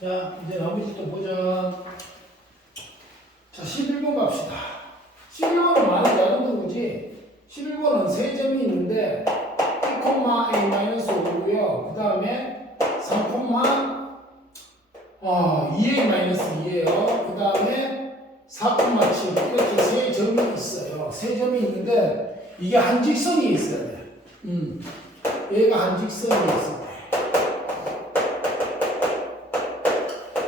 자, 이제 나머지 또 보자. 자, 11번 갑시다. 11번은 많이 다른 거지. 11번은 세 점이 있는데 1,a-5고요. 그 다음에 3,2a-2예요. 그 다음에 4,7 이렇게 세 점이 있어요. 세 점이 있는데 이게 한 직선이 있어야 돼. 얘가 한 직선이 있을 때.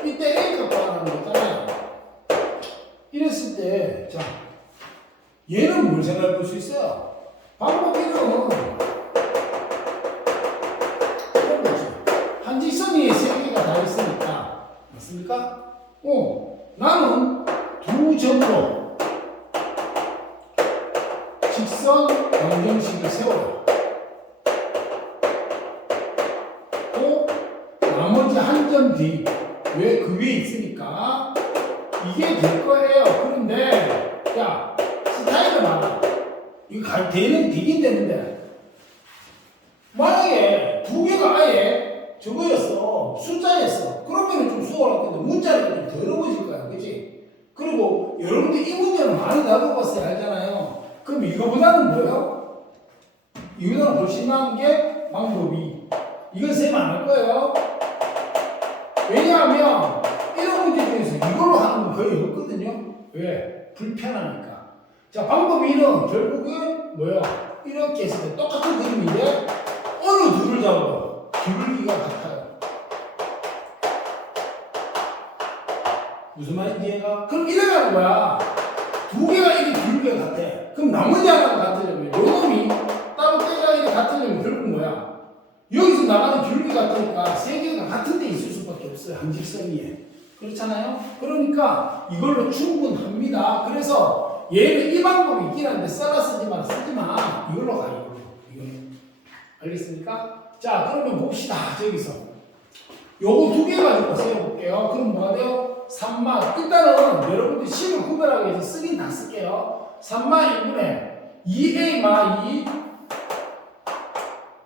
이때 A가 구하는 거잖아요. 이랬을 때, 자, 얘는 뭘 생각해 볼 수 있어요? 방법 1은 이런 거죠. 한 직선이 세 개가 다 있으니까. 맞습니까? 나는 두 점으로 직선 방정식을 세워요. 또 나머지 한 점 뒤, 왜 그 위에 있으니까 이게 될 거예요. 그런데 야, 스타일은 많아. 이거 되는 되긴 되는데 만약에 두 개가 아예 저거였어, 숫자였어, 그러면 좀 수월할 텐데 문자는 좀 더러워질 거야, 그치? 그리고 여러분들 이 문제는 많이 다뤄봤어야 알잖아요. 그럼 이거보다는 뭐예요? 이거보다는 훨씬 나은 게 방법이, 이건 쌤 안 할 거예요. 왜냐하면 이런 문제 중에서 이걸로 하는 건 거의 없거든요. 왜? 불편하니까. 자, 방법 2는 결국은 뭐야? 이렇게 했을 때 똑같은 그림인데 어느 둘을 잡아도 기울기가 같아요. 무슨 말인지 이해가? 그럼 이래가는 거야. 두 개가 이게 기울기가 같아. 그럼 나머지 하나가 같으려면 요 놈이 따로 떼가 이게 같으려면 결국 뭐야? 여기서 나가는 기울기 같으니까 세 개가 같은 데 있을 수밖에 없어요. 한 직선 위에. 그렇잖아요? 그러니까 이걸로 충분합니다. 그래서 얘는 이 방법이 있긴 한데 써라 쓰지 마. 이걸로 가, 이걸로. 알겠습니까? 자, 그러면 봅시다. 저기서. 요거 두 개 가지고 세워볼게요. 그럼 뭐가 돼요? 3만. 일단은 여러분들 식을 구별하기 위해서 쓰긴 다 쓸게요. 3만 1분의 2a-2.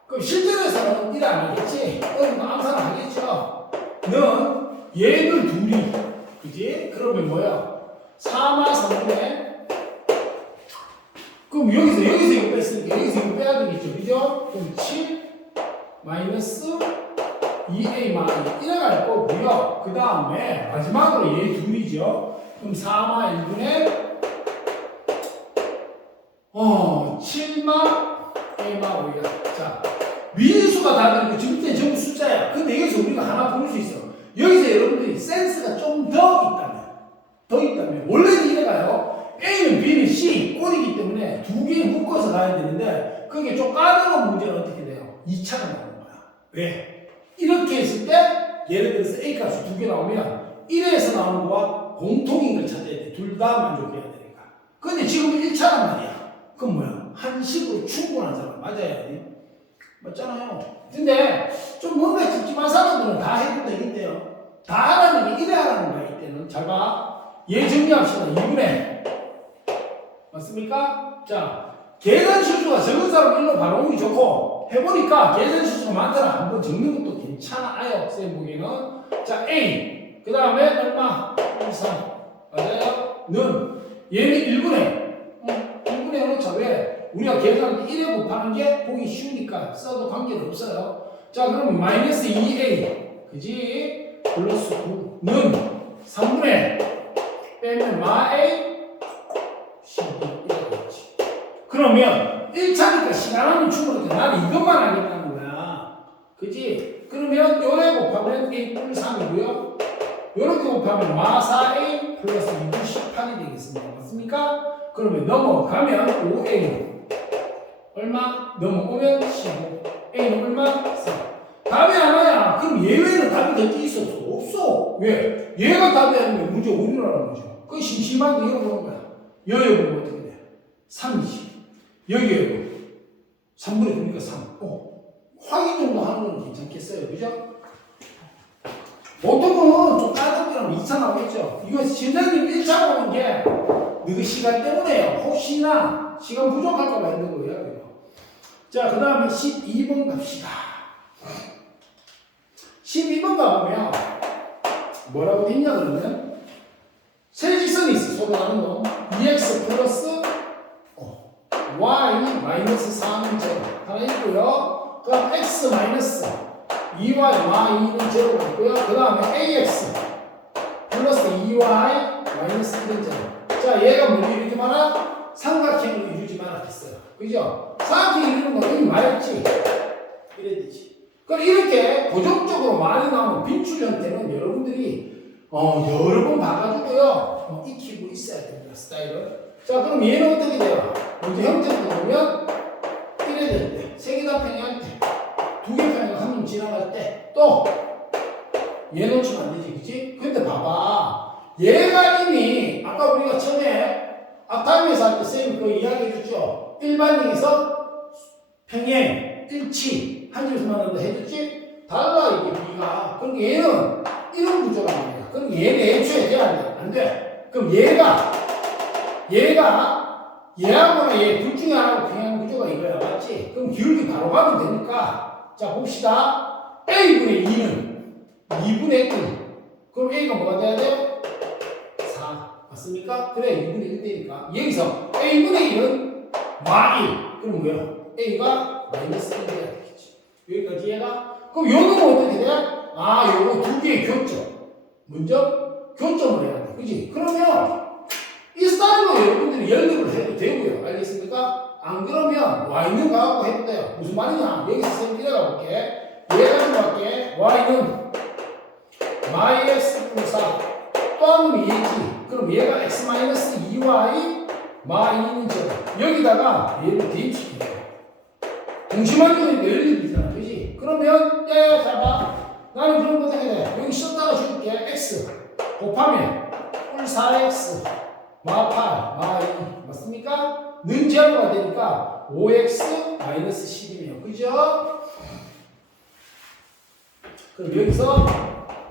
그럼 실전에서는 1 아니겠지? 그럼 암산을 하겠죠? 는 얘들 둘이, 그지? 그러면 뭐야? 4마 3분의, 그럼 여기서 이거 뺐으니까 여기서 이거 빼야 되겠죠? 그죠? 그럼 7 마이너스 2a 마이 이래갈 거고요. 그 다음에 마지막으로 얘 둘이죠? 그럼 4마 1분의 7마 a마 5야. 자, 미인수가 다 되는 거 지금 때 전부 숫자야. 근데 여기서 우리가 하나 보낼 수 있어. 여기서 여러분들이 센스가 좀 더 있다면 원래는 이래가요. A는 B는 C 꼴이기 때문에 두 개 묶어서 가야 되는데 그게 좀 까다로운 문제는 어떻게 돼요? 2차가 나오는 거야. 왜? 이렇게 했을 때 예를 들어서 A 값이 두 개 나오면 1에서 나오는 거와 공통인 걸 찾아야 돼. 둘 다 만족해야 되니까. 근데 지금 1차란 말이야. 그럼 뭐야? 한 식으로 충분하잖아. 맞아야 돼. 맞잖아요. 근데 좀 뭔가 찝찝한 사람들은 다 해도 되겠대요. 다 하라는 게 이래 하라는 거야. 이때는 잘 봐. 얘 정리합시다. 2분의 맞습니까? 자, 계산 실수가 적은 사람 일로 바로 오기 좋고 해보니까 계산 실수가 많더라. 한번 적는 것도 괜찮아요. 쌤 보기에는. 자, A 그 다음에 얼마? 1, 3 맞아요? 는 얘는 1분의 해놓자. 왜? 우리가 계산할 때 1에 곱하는 게 보기 쉬우니까 써도 관계는 없어요. 자, 그럼 마이너스 2a 그지? 플러스 9는 3분의 빼면 마A 12 이렇게 되지. 그러면 1차니까 시간하면 충분하게 나는 이것만 알겠다는 거야. 그지? 그러면 요래 곱하면 a 플러스 3이고요. 요렇게 곱하면 마 4a 플러스 2 18이 되겠습니다. 맞습니까? 그러면 넘어가면 5a 얼마? 넘어오면 15. A는 얼마? 4. 답이 하나야. 그럼 예외는 답이 될 게 있어? 없어. 왜? 얘가 답이 아니면 문제 오류라는 거죠. 그 심심한 거 이런 거야. 여기 보면 어떻게 돼? 3이지. 여기에 3분의 9니까 3. 확인 정도 하는 건 괜찮겠어요. 그죠? 보통은 좀 까다롭게 2차 나오겠죠. 이거 선생님 1차 보는 게 너희 시간 때문에요. 혹시나 시간 부족할까봐 있는 거예요. 자, 그 다음에 12번 갑시다. 12번 가보면 뭐라고 했냐 그러면 세 직선이 있어. 서로 하는 거. 2x 플러스 y 마이너스 3은 제로 하나 있고요. 그 다음 x 마이너스 2y y는 제로가 있고요. 그 다음에 ax 플러스 2y 마이너스 1은 제로. 자, 얘가 뭘 이루지 마라? 삼각형을 이루지 마라 했어요. 그죠? 삼각형 이루는 거 이미 말했지? 이래 되지. 그럼 이렇게 고정적으로 많이 나오는 빈출 형태는 여러분들이 여러 번 봐가지고요 익히고 있어야 됩니다. 스타일을. 자, 그럼 얘는 어떻게 돼요? 먼저 형태부터 보면 이래 될 때, 세 개 다 평행할 때, 두 개 평행을 한 번 지나갈 때, 또 얘 놓치면 안 되지, 그치? 근데 봐봐, 얘가 이미 아까 우리가 처음에 앞타임에서 할 때 쌤이 그 이야기 해줬죠. 일반형에서 평행, 일치 한 줄에서 만난다 해줬지? 달라 이게 B가. 그럼 얘는 이런 구조가 아니야. 그럼 얘는 애초에 돼야 안 돼. 안 돼. 그럼 얘하고나 얘 둘 중에 하나가 평행 구조가 이거야. 맞지? 그럼 기울기 바로 가면 되니까. 자, 봅시다. A분의 2는 2분의 1. 그럼 A가 뭐가 돼야 돼요? 4. 맞습니까? 그래, 2분의 1 되니까. 여기서 A분의 1은 마1. 그럼 뭐야? A가 마이너스 1 돼야 되겠지. 여기까지 얘가. 그럼 요놈은 어떻게 돼? 요거 두 개의 교점. 먼저 교점을 해야 돼. 그지? 그러면 이 스타일로 여러분들이 연습을 해도 되고요. 알겠습니까? 안 그러면 y는 가갖고 해도 돼요. 무슨 말이냐? 여기서 쌤 이래가 볼게. 얘가 좀 할게. y는 마이x 플러스 4 또는 얘지. 그럼 얘가 x 마이너스 2y 마2는 제로. 여기다가 얘를 대입시켜요. 동시만중이니까 열리잖아. 그지? 그러면 잡아. 나는 그럼 어떻게 돼? 여기 썼다가 줄게. x 곱하면 꿀 4x 마 8, 마 2 맞습니까? 는 제로가 되니까 5x 마이너스 10이네요. 그죠? 그럼 여기서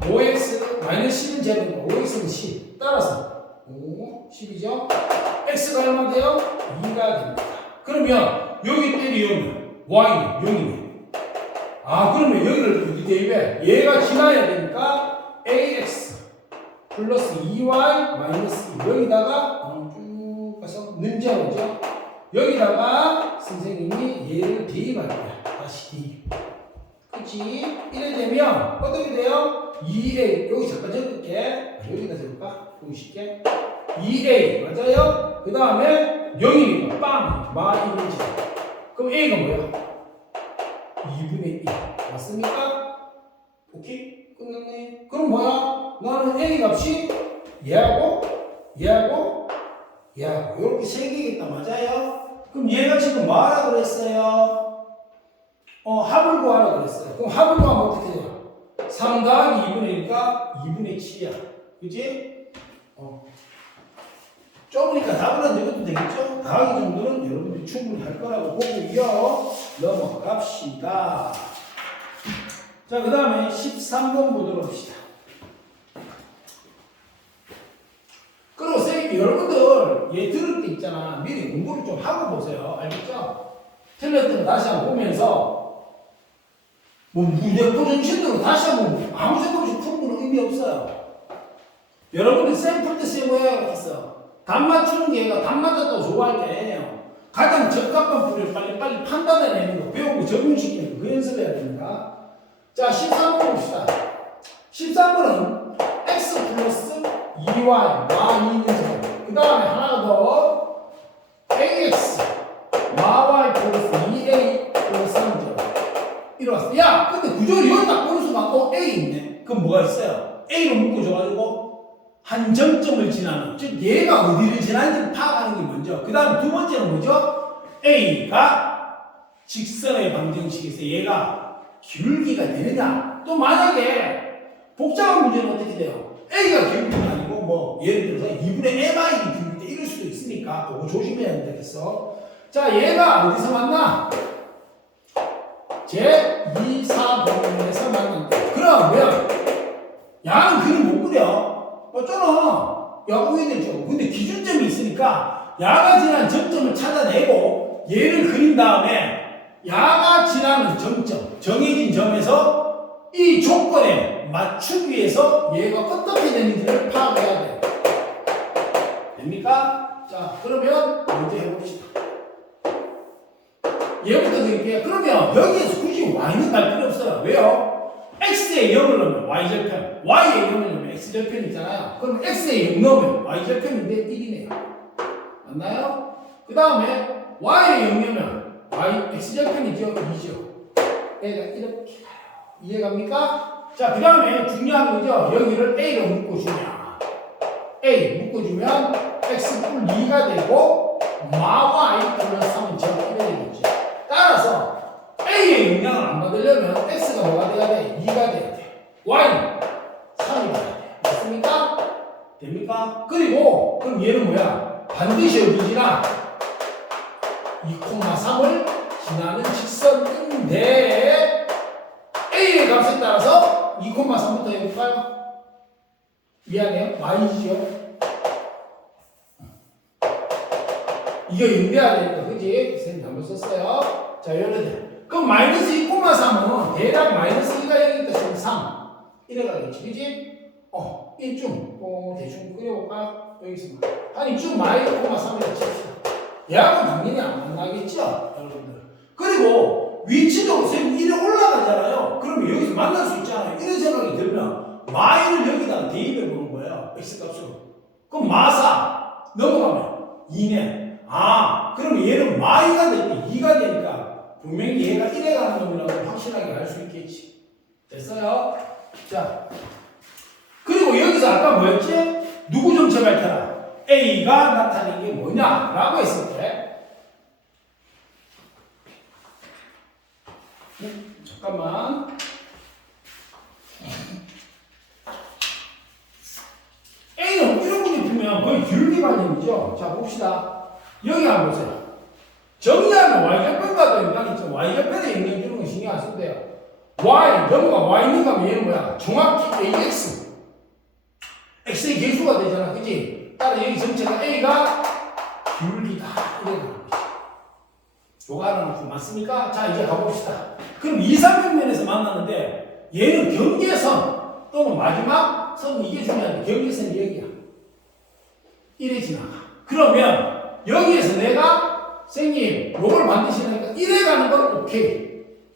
5x 마이너스 10은 제로니까 5x는 10 따라서 5, 10이죠? x가 얼마 돼요? 2가 됩니다. 그러면 여기 때리면 y는 0이네. 그러면 여기를 어디 대입해? 얘가 지나야 되니까 ax 플러스 2y 마이너스 2 여기다가 쭉 가서 는제로죠. 여기다가 선생님이 얘를 대입할 거야. 다시 대입. 그치? 이래 되면 어떻게 돼요? 2a 여기 잠깐 적을게. 여기다 적을까? 보기 쉽게 2a 맞아요? 그 다음에 0이니까 빵 마 1이지. 그럼 a가 뭐야? 2분의 1 맞습니까? 오케이? 끝났네. 그럼 뭐야? 나는 A 값이 얘하고 이렇게 세 개겠다. 맞아요? 그럼 얘가 지금 뭐 하라 그랬어요? 합을 구하라 그랬어요. 그럼 합을 구하면 어떻게 돼요? 3 더하기 2분의 1이니까 2분의 7이야. 그치? 좁으니까 답을 안 적어도 되겠죠? 더하기 정도는 여러분들이 충분히 할 거라고 보고요. 넘어갑시다. 자, 그 다음에 13번 보도록 합시다. 그리고 선생님이 여러분들 얘 들을 때 있잖아. 미리 공부를 좀 하고 보세요. 알겠죠? 틀렸던 거 다시 한번 보면서 무대포전신으로 다시 한번 아무 생각 없이 푸는 건 의미 없어요. 여러분들 샘플 때 쌤 모양을 했어. 답 맞추는 게 얘가 답 맞았다고 좋아할 게 아니에요. 가장 적합한 풀을 빨리 판단해내는 거, 배우고 적용시키는 거, 그 연습해야 됩니다. 자, 13번 봅시다. 13번은 x 플러스 2y, y2는 제로. 그 다음에 하나 더 ax, y 플러스 2a 플러스 3은 제로. 이러왔어. 야, 근데 구조를 이걸 딱 보는 순간 a 있네. 그럼 뭐가 있어요? a로 묶어줘가지고 한 점점을 지나는, 즉 얘가 어디를 지나는지 파악하는 게 먼저. 그 다음 두 번째는 뭐죠? A가 직선의 방정식에서 얘가 기울기가 되느냐. 또 만약에 복잡한 문제는 어떻게 돼요? A가 기울기가 아니고 뭐 예를 들어서 2분의 MI이 기울기 때 이럴 수도 있으니까 그거 조심해야 되겠어. 자, 얘가 어디서 만나? 제2, 4번에서 만난다. 그럼 뭐야? 야는 그림 못 그려. 어쩌나? 야가 왜 되죠? 근데 기준점이 있으니까 야가 지나는 점점을 찾아내고 얘를 그린 다음에 야가 지나는 점점, 정해진 점에서 이 조건에 맞추기 위해서 얘가 어떻게 되는지를 파악해야 돼. 됩니까? 자, 그러면 문제 해봅시다. 얘부터 드릴게요. 그러면 여기에서 굳이 y는 갈 필요 없어요. 왜요? x에 0을 넣으면 y절편, y에 0을 넣으면 x절편이잖아요. 그럼 x에 0 넣으면 y절편인데 1이네요. 맞나요? 그 다음에 y에 0 넣으면 x절편이죠? 2죠. 얘가 이렇게 가요. 이해갑니까? 자, 그 다음에 중요한 거죠. 여기를 a로 묶어주냐. a 묶어주면 x 뿔 2가 되고 마 y 플러스 3은 제곱 1이 되겠죠. 따라서 a의 영향을 안 받으려면 x가 뭐가 돼야 돼? 2가 돼야 돼. y는 3이 돼야 돼. 맞습니까? 됩니까? 그리고 그럼 얘는 뭐야? 반드시 어디지나 2,3을 지나는 직선인데 a의 값에 따라서 2,3부터 해볼까요? 미안해요. y죠. 이게 연대해야 되니까, 그지? 선생님 잘못 썼어요. 자, 요런데. 그럼 마이너스 2,3은 대략 마이너스 2가 여기 있다, 3. 이래 가겠지, 그지? 이쯤, 대충 그려볼까요? 여기서. 아니, 쭉 마이너스 2,3이라 칩시다. 얘하고 당연히 안 만나겠죠, 여러분들. 그리고 위치적으로 선생님 이래 올라가잖아요. 그러면 여기서 만날 수 있잖아요. 이런 생각이 들면, 마이를 여기다 대입해 보는 거예요. x값으로. 그럼 마사 넘어가면 2네. 그럼 얘는 마이가 될 때 2가 되니까 분명히 얘가 1에 가는 놈이라고 확실하게 알 수 있겠지. 됐어요? 자, 그리고 여기서 아까 뭐였지? 누구 정체 밝혀라. A가 나타낸 게 뭐냐라고 했을 때 잠깐만. A는 이런 분이 풀면 거의 기울기 관념이죠. 자, 봅시다. 여기 한번 보세요. 정리하면 y절편과도 연관이 있죠. y절편에 영향 주는 건 신경 안 써도 돼요. y, 넘어가 y는 가면 얘는 뭐야? 정확히 ax. x의 계수가 되잖아. 그치? 따라 여기 전체가 a가 기울기다. 이렇게 되는 거지. 요거 하나는 맞습니까? 자, 이제 가봅시다. 그럼 2, 3평면에서 만났는데 얘는 경계선 또는 마지막 선, 이게 중요한데 경계선이 여기야. 이래 지나가. 그러면 여기에서 내가 선생님 요걸 반드시 하니까 1에 가는 건 오케이.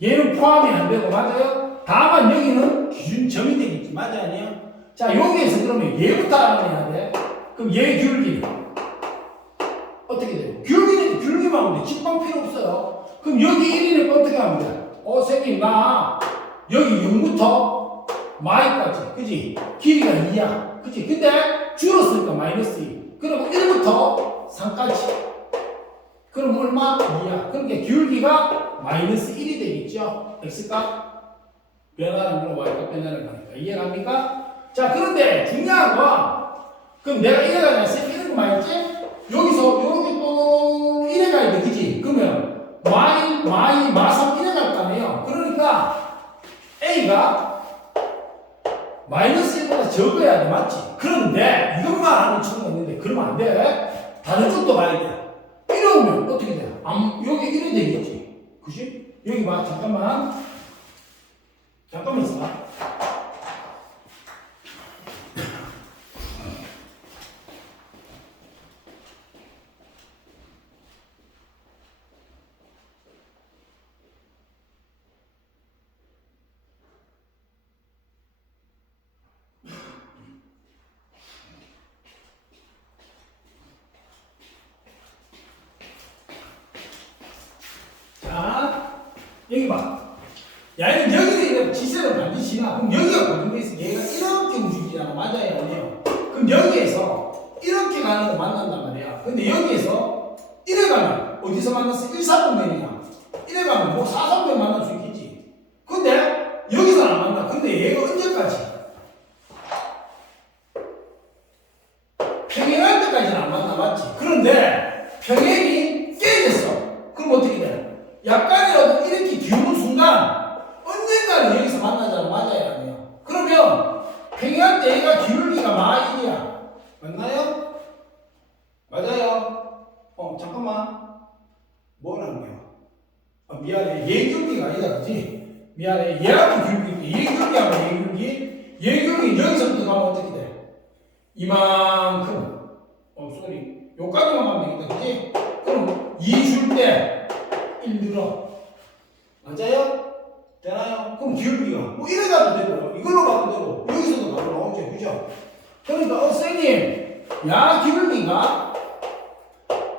얘는 포함이 안 되고 맞아요? 다만 여기는 기준점이 되겠지. 맞아 아니야? 자, 여기에서 그러면 얘부터 알아내야 돼. 그럼 얘 기울기 어떻게 돼요? 기울기만 하면 돼. 직방 필요 없어요. 그럼 여기 1이니까 어떻게 하면 돼? 선생님 나 여기 0부터 마이까지 그지? 길이가 2야. 그지? 근데 줄었으니까 마이너스 2. 그럼 1부터 3까지. 그럼 얼마? 2야. 그러니까 기울기가 마이너스 1이 되겠죠? x값 변하는 거로 y값 변하는 거니까. 이해갑니까? 자, 그런데 중요한 건 그럼 내가 1에 가냐? 이런 거 말했지? 여기서 요렇게 또 1에 가야 돼. 그지? 그러면 마3 1에 갈 거 아니에요? 그러니까 a가 마이너스 1보다 적어야 돼. 맞지? 그런데 이것만 하는 친구가 있는데 그러면 안 돼. 다른 쪽도 봐야 돼. 이러면 어떻게 돼? 여기 이래 되겠지. 그치? 여기 봐. 잠깐만 있어. 여기 봐. 얘는 여기를 지세를 반드시 지나. 그럼 여기가 고정돼 있어. 얘가 이렇게 움직이잖아. 맞아요, 아니에요? 그럼 여기에서 이렇게 가는 거 만난단 말이야. 근데 여기에서 이래 가면 어디서 만났어? 1, 4분면이야. 이래 가면 뭐 4, 3분 만날 수 있겠지. 근데 여기서 안 만나. 근데 얘가 언제까지? 평행할 때까지는 안 만나. 맞지? 그런데 평행이 깨졌어. 그럼 어떻게 돼? 약간이라도 이렇게 기우는 순간 언젠가는 여기서 만나잖아. 맞아요, 아니에요? 그러면 평행할 때 얘가 기울기가 마1이야. 맞나요? 맞아요. 잠깐만. 뭐라는 거야? 미안해. 얘 기울기가 아니다. 미안해. 얘하고 기울기. 얘 기울기 하면 얘 기울기. 얘 기울기 여기서부터 가면 어떻게 돼? 이만큼. 쏘리. 요까지만 가면 되겠다. 그지? 그럼 2 줄 때 1 늘어. 맞아요? 되나요? 그럼 기울기가 뭐 이래 가도 되고요. 이걸로 가도 되고 여기서도 바로 나오죠. 그죠? 그러니까 선생님 야 기울기가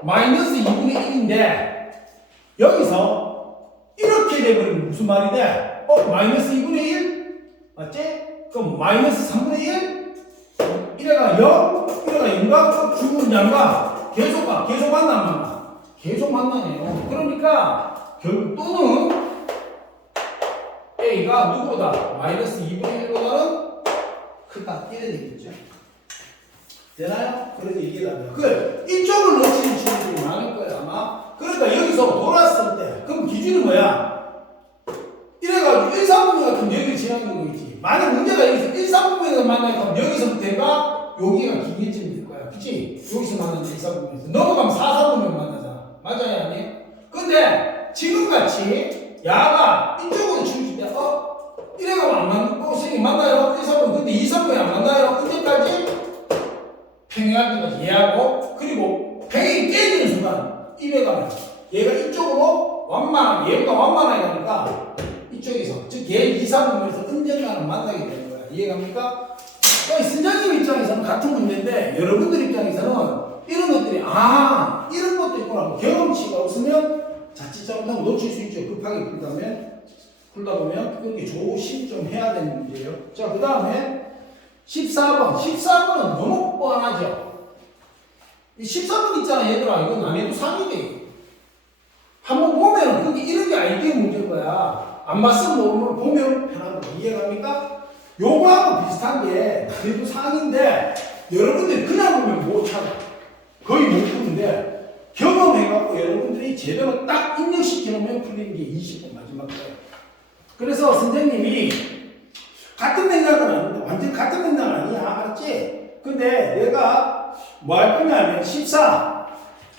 마이너스 2분의 1인데 여기서 이렇게 되버리면 무슨 말이 돼? 마이너스 2분의 1? 맞지? 그럼 마이너스 3분의 1? 이래가 0? 이래가 0과 죽은 양과 계속 만나 계속 만나네요. 그러니까 결국 또는 A가 누구보다 마이너스 2분의 1보다는 크다. 이래 되겠죠. 되나요? 그래서 이게 답이야. 이쪽을 놓치는 친구들이 많을 거야, 아마. 그러니까 여기서 돌았을 때, 그럼 기준은 뭐야? 이래가지고 1, 3분면 같은 여기를 지나는 거겠지. 만약 문제가 여기서 1, 3분면에서 만나니까 여기서부터가 여기가 기계점이 될 거야. 그치? 여기서 만나는 1, 3분면에서. 넘어가면 4, 4분면 만나잖아. 맞아요, 아니에요? 근데 지금같이 야가 이쪽으로 치우칠 때, 이래가면 안 만나고, 선생님 만나요? 1, 3분. 근데 2, 3분이 안 만나요? 언제까지? 평행할 때까지 얘하고, 그리고 평행이 깨지는 순간, 이래가면 얘가 이쪽으로 얘가 완만하게 가니까 이쪽에서, 즉 얘 2, 3분에서 언젠가는 만나게 되는 거야. 이해갑니까? 선생님 입장에서는 같은 문제인데 여러분들 입장에서는 이런 것들이 이런 것도 있구나. 경험치가 없으면 자칫 잘못하면 놓칠 수 있죠. 급하게 풀다 보면 그렇게 조심 좀 해야 되는 문제예요. 자, 그 다음에 14번. 14번은 너무 뻔하죠. 이 14번 있잖아, 얘들아. 이건 안 해도 3이 돼. 한번 보면은 그게 이런 게 아이디어 문제일 거야. 안 봤으면 모르면 보면 편하고. 이해갑니까? 요거하고 비슷한 게 그래도 4인데 여러분들이 그냥 보면 못 찾아. 거의 못 푸는데 경험해갖고 여러분들이 제대로 딱 입력시켜 놓으면 풀리는 게 20번 마지막 거예요. 그래서 선생님이 같은 맥락은 아닌데 완전 같은 맥락 아니야. 알았지? 근데 내가 뭐 할 거냐면 14,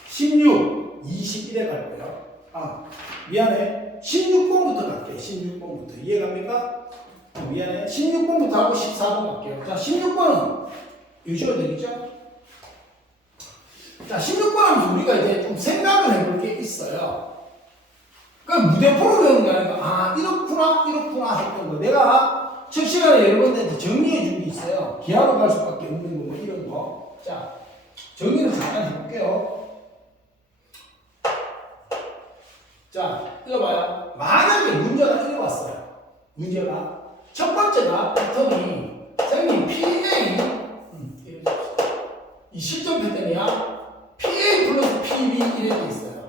16, 21에 갈 거예요. 미안해. 16번부터 갈게. 16번부터. 이해갑니까? 미안해. 16번부터 하고 14번 갈게요. 자, 16번은 유지가 되겠죠? 자, 16번 하면서 우리가 이제 좀 생각을 해볼 게 있어요. 그러니까 무대포로 배우는 게 아니라, 이렇구나 했던 거. 내가 첫 시간에 여러분들한테 정리해 준 게 있어요. 기하로 갈 수밖에 없는 거, 뭐 이런 거. 자, 정리를 잠깐 해볼게요. 자, 읽어봐요. 만약에 문제가 이래 왔어요. 문제가. 첫 번째가 패턴이 선생님 PA 이 실전 패턴이야. PA 플러스 PB 이렇게 있어요.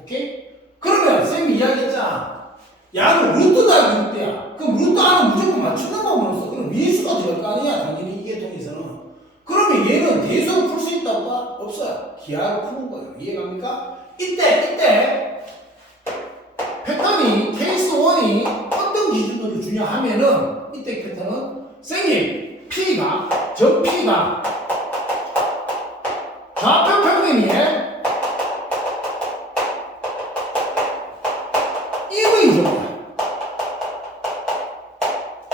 오케이? 그러면 선생님이 이야기했잖아. 야는 루트다 루트야. 그럼 루트 하나 무조건 맞추는 법으로서 그럼 미수가 될 거 아니야. 당연히 이게 통해서는. 그러면 얘는 대수로 풀 수 있다고가 없어요. 기하로 푸는 거예요. 이해갑니까? 이때 패턴이 케이스 1이 어떤 기준으로 중요하면은 이때 패턴은 선생님 전 P가 좌표 평면이에 1의 정도야.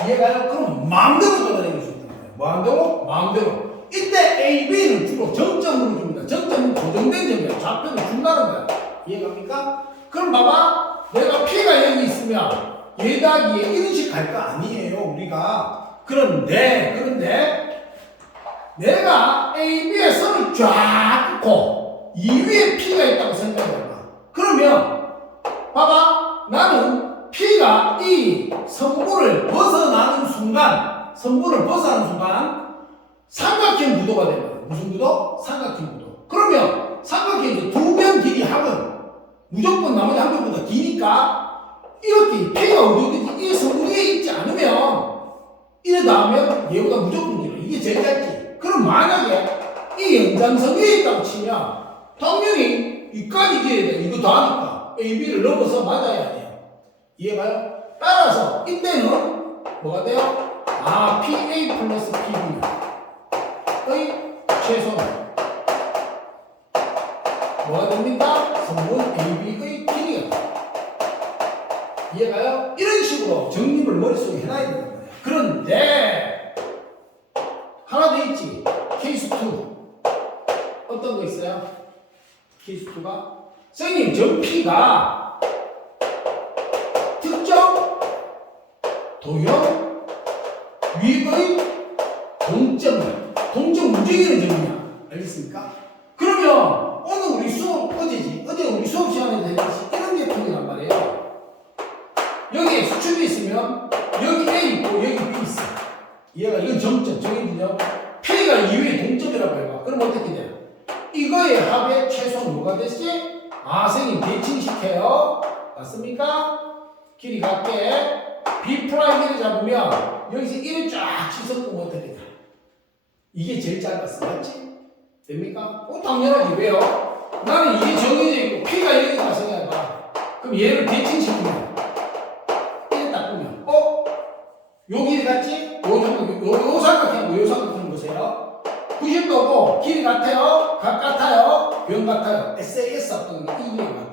이해가요? 그럼 마음대로 돌아다닐 수 있는 거예요. 마음대로. 이때 A, B는 주로 정점으로 줍니다. 정점은 고정된 점이에요. 좌표를 준다는 거야. 이해갑니까? 그럼 봐봐. 내가 P가 여기 있으면 얘 더하기 얘 이런 식 갈 거 아니에요. 우리가. 그런데 내가 A, B의 선을 쫙 긋고 이 위에 P가 있다고 생각해봐. 그러면 봐봐. 나는 P가 이 선분을 벗어나는 순간 삼각형 구도가 되는 거예요. 무슨 구도? 삼각형 구도. 그러면 삼각형에서 두 변 길이 합은 무조건 나머지 한 변보다 기니까 이렇게 P가 어디든지 이 선분 위에 있지 않으면 이래 닿으면 얘보다 무조건 길어. 이게 제일 짧지. 그럼 만약에 이 연장선 위에 있다고 치면 당연히 이까지 길어야 돼. 이거 더하니까 A, B를 넘어서 맞아야 돼요. 이해가요? 따라서 이때는 뭐가 돼요? PA 플러스 PB의 최소는 뭐가 됩니까? 성분 AB의 길이가 이해가요? 이런 식으로 정립을 머릿속에 해놔야 되는 거예요. 그런데 하나 더 있지. 케이스 2 어떤 거 있어요? 케이스 2가 선생님 저 P가 특정 도형 위의 동점 움직이는 점이야. 알겠습니까? 그러면 오늘 우리 수업 어제 우리 수업 시간에 대해서 이런 계통이란 말이에요. 여기에 수축이 있으면 여기 A 있고 여기 B 있어. 얘가 이건 정점 정해지죠. P가 2의 동점이라고 해봐. 그럼 어떻게 돼요? 이거의 합의 최소는 뭐가 됐지? 아, 선생님 대칭시켜요. 맞습니까? 길이 같게 B'를 잡으면 여기서 1을 쫙 치솟으면 어떻게 돼? 이게 제일 짧았어. 맞지? 됩니까? 당연하지. 왜요? 나는 이게 정해져 있고 P가 여기다 생각해봐. 그럼 얘를 대칭시키면 이래 딱 보면 요 길이 같지? 요 삼각형하고 요 삼각형 보세요. 90도고 길이 같아요? 각 같아요? 변 같아요? SAS 어떤 게 이 길이 같아요.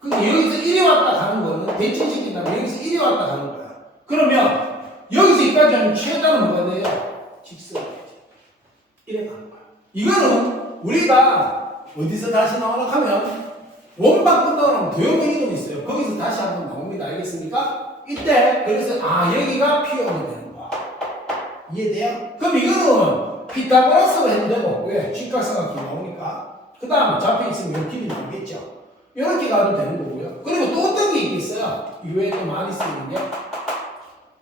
근데 여기서 이리 왔다 가는 거는 대칭시킨다면 여기서 이리 왔다 가는 거야. 그러면 여기서 여기까지 하면 최단은 뭐가 돼요? 직선이지. 이래 가는 거야. 이거는 우리가 어디서 다시 나오나 하면 원방 끝나고 나면 도형의 이동이 있어요. 거기서 다시 한번 나옵니다. 알겠습니까? 이때 그래서 여기가 P1이 되는 거야. 이해돼요? 그럼 이거는 피타고라스로 해도 되고 왜? 직각삼각형이 나오니까 그 다음에 잡혀 있으면 이 길이 나오겠죠. 이렇게 가도 되는 거고요. 그리고 또 어떤 게 있겠어요? 이외에 또 많이 쓰이는 게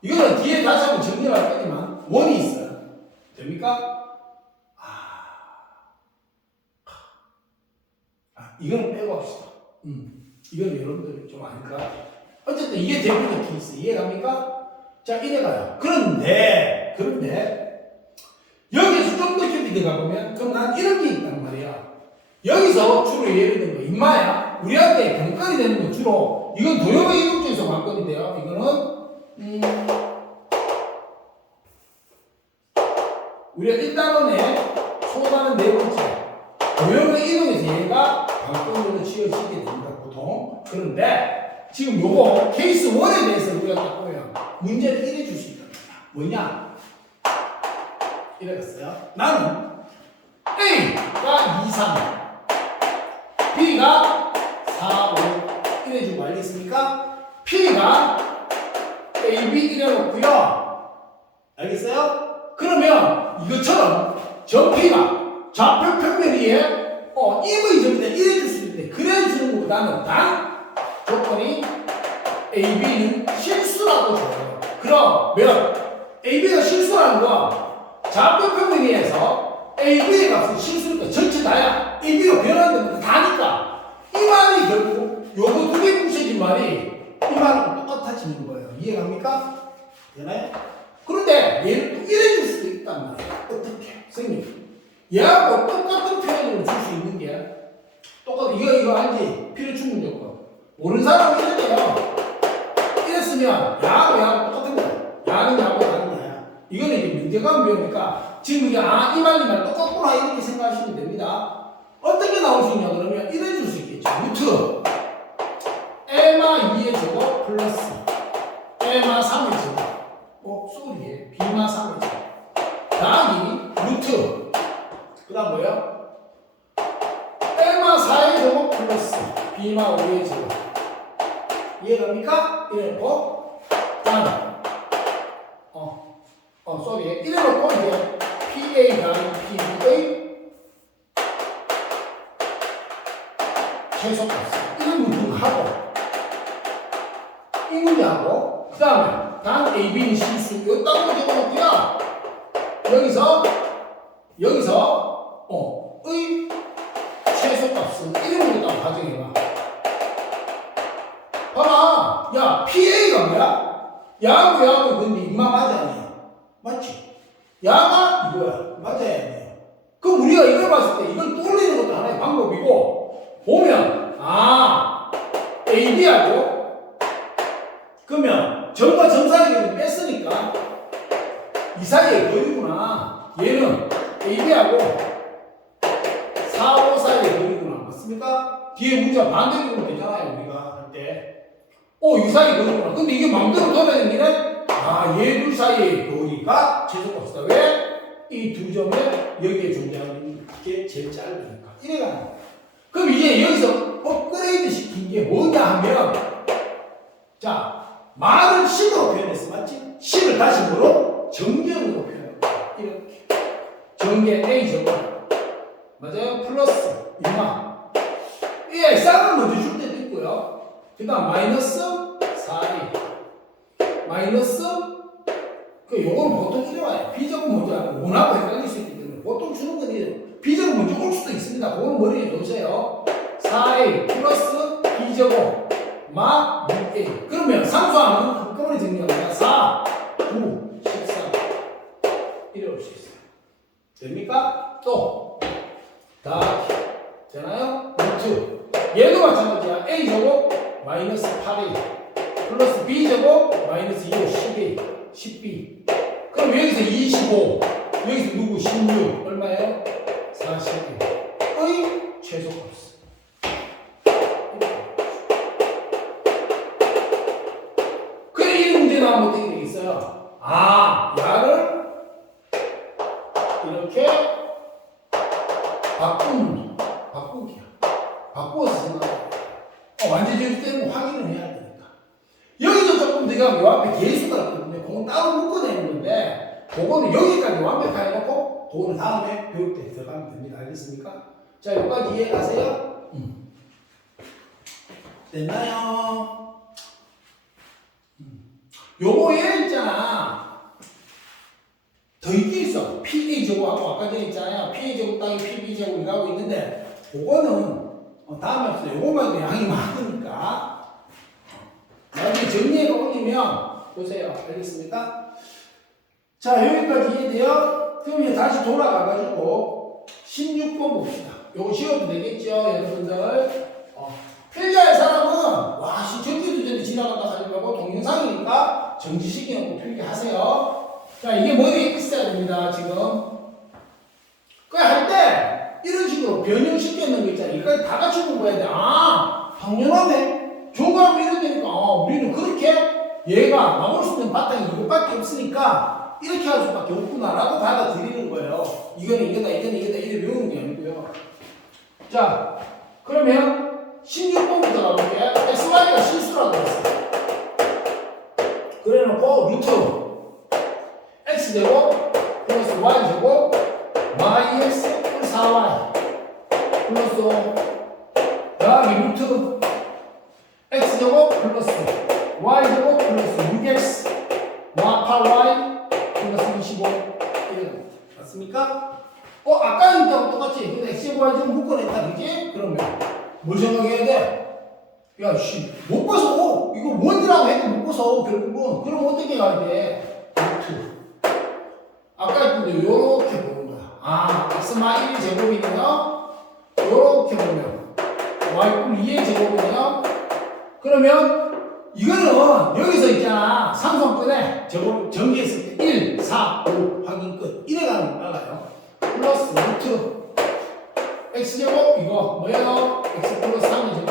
이거는 뒤에 다시 한번 정리를 할 거지만 원이 있어요. 됩니까? 이거는 빼고 합시다. 이건 여러분들이 좀 아닐까? 어쨌든 이게 대표적 케이스. 이해갑니까? 자, 이래가요. 그런데, 여기서 좀 더 깊이 들어가 보면, 그럼 난 이런 게 있단 말이야. 여기서 주로 예를 들면, 인마야. 우리한테 관건이 되는 건 주로, 이건 도형의 이동 쪽에서 관건이 돼요. 이거는, 우리가 1단원에 소단은 네 번째. 도형의 이동에서 얘가 관건으로 지어지게 됩니다, 보통. 그런데 지금 요거 케이스 1에 대해서 우리가 딱 보면 문제를 이래 줄 수 있단 말이야. 뭐냐? 이래갔어요. 나는 A가 2, 3, B가 4, 5 이래 주고 알겠습니까? P가 A, B 이래 놓고요. 알겠어요? 그러면 이것처럼 저 P가 좌표 평면 위에 임의 점인데 이래 줄 수 있는데 그래 주는 것보다는 단 조건이 AB는 실수라고 줘요. 그러면 AB가 실수라는 건 좌표 평면 위에서 AB의 값은 실수니까 전체 다야. AB가 변하는 데는 다니까 이 말이 결국 요거 두 개 뭉쳐진 말이 이 말하고 똑같아지는 거예요. 이해갑니까? 되나요? 그런데 얘는 또 이래 줄 수도 있단 말이에요. 어떻게? 선생님 얘하고 똑같은 표현으로 줄 수 있는 게 똑같아. 이거 알지? 필요 충분 조건. 모르는 사람은 이랬대요. 이랬으면 야하고 똑같은 거야. 야는 야하고 다른 거야. 이거는 이제 문제가 배우니까 지금 이게 이 말 똑같구나 이렇게 생각하시면 됩니다. 어떻게 나올 수 있냐 그러면 이래 줄 수 있겠죠. 루트 A마 2의 제곱 플러스 A마 3의 제곱 소리에 B마 3의 제곱 더하기 루트 그 다음 뭐예요? A마 4의 제곱 플러스 B마 5의 제곱 이해갑니까? 이래놓고 다음 쏘리 이래놓고 이제 PA 더하기 PB의 최소값 이런 문제하고 이 문제하고 그 다음에 단 AB는 실수 이거 다른 거 적어놓고요. 여기서 의 최소값은 이런 거딱 가정해봐. 봐봐. 야, PA가 뭐야? 야하고 근데 인마 맞아 아니야? 맞지? 야가 이거야. 맞아야 돼요. 그럼 우리가 이걸 봤을 때 이걸 떠올리는 것도 하나의 방법이고 보면 AB하고 그러면 점과 점 사이를 뺐으니까 이 사이의 거리구나. 얘는 AB하고 4, 5 사이의 거리구나. 맞습니까? 뒤에 문제가 반대로 되잖아요. 우리가 할 때. 이 사이에 거리구나. 근데 이게 마음대로 돌아다니는 게 얘 둘 사이의 거리가 최소값이다. 왜? 이 두 점에 여기에 존재하는 게 제일 짧으니까. 이래가는 거야. 그럼 이제 여기서 업그레이드 시킨 게 뭐냐 하면, 자, 말을 식으로 표현했어. 맞지? 식을 다시 뭐로? 정견으로 표현했다. 이렇게. 정견 A 저거. 맞아요? 플러스, 얼마? 예, 쌍을 먼저 줄 때도 있고요. 그 다음 마이너스 4A. 마이너스, 요건 보통 이래 와요. B제곱 먼저 하고, 원하고 헷갈릴 수 있기 때문에 보통 주는 건 이래요. B제곱 먼저 올 수도 있습니다. 그거는 머리에 놓으세요. 4A 플러스 B제곱 마 6A. 그러면 상수하면 한꺼번에 정리합니다. 4, 9, 14. 이래 올 수 있어요. 됩니까? 또, 다 되나요? 루트. 얘도 마찬가지야. A제곱 마이너스 8A 플러스 B제곱 마이너스 2, 10A, 10B. 그럼 여기서 25, 여기서 누구? 16. 얼마예요? 41의 최소값. 그래, 이 문제 나오면 어떻게 되겠어요? 야를 이렇게 바꾸기야. 바꾸어서 생각해. 완전 제일 때는 확인을 해야 되니까. 여기서 조금 내가 요 앞에 계수가 있거든요. 그건 따로 묶어내는 건데, 그거는 여기까지 완벽하게 놓고, 그거는 다음에 배울 때 들어가면 됩니다. 알겠습니까? 자, 여기까지 이해가세요? 됐나요? 요거 얘 있잖아. 더 있긴 있어. PA 제곱하고 아까 전에 있잖아요. PA 제곱 따위 PB 제곱이라고 있는데, 그거는 다음에 없어요. 요거만 해도 양이 많으니까. 나중에 정리해서 올리면, 보세요. 알겠습니까? 자, 여기까지 이해돼요? 그럼 이제 다시 돌아가가지고 16번 봅시다. 요거 지워도 되겠죠, 여러분들? 필기할 사람은 정지도 전에 지나간다 하지 말고 동영상이니까 정지시키는 거 필기하세요. 자, 이게 머리에 있어야 됩니다, 지금. 할 때 이런 식으로 변형시키는 거 있잖아요. 이까지 다 같이 공부해야 돼. 당연하네. 조각하면 이런다니까. 우리는 그렇게 얘가 나올 수 있는 바탕이 이것밖에 없으니까 이렇게 할 수밖에 없구나라고 받아들이는 거예요. 이거는 이거다 이래 배우는 게 아니고요. 자, 그러면 16번부터 가볼게요. XY가 실수라고 했어요. 그래놓고 루트 X제곱 플러스 Y제곱 마이너스 4Y 플러스 더하기 루트 X제곱 플러스 Y제곱 플러스 6X 8Y 플러스 25 이런 맞습니까? 아까 있다고 똑같지? 근데 X제곱 Y제곱 묶어냈다 그지? 그러면 뭘 생각해야 돼? 야, 못 봐서 이거 뭔지라고 해도 못 봐서 결국은 그럼 어떻게 가야 돼? 루트 아까 했는데 요렇게 보는 거야. X-1의 제곱이네요. 요렇게 보면 Y뿔 2의 제곱이네요. 그러면 이거는 여기서 있잖아. 상수함권에 제곱 전개했을 때 1, 4, 5 확인 끝. 이래가는 거 빨라요. 플러스 루트 X제곱 이거 뭐예요? X 플러스 3의 제곱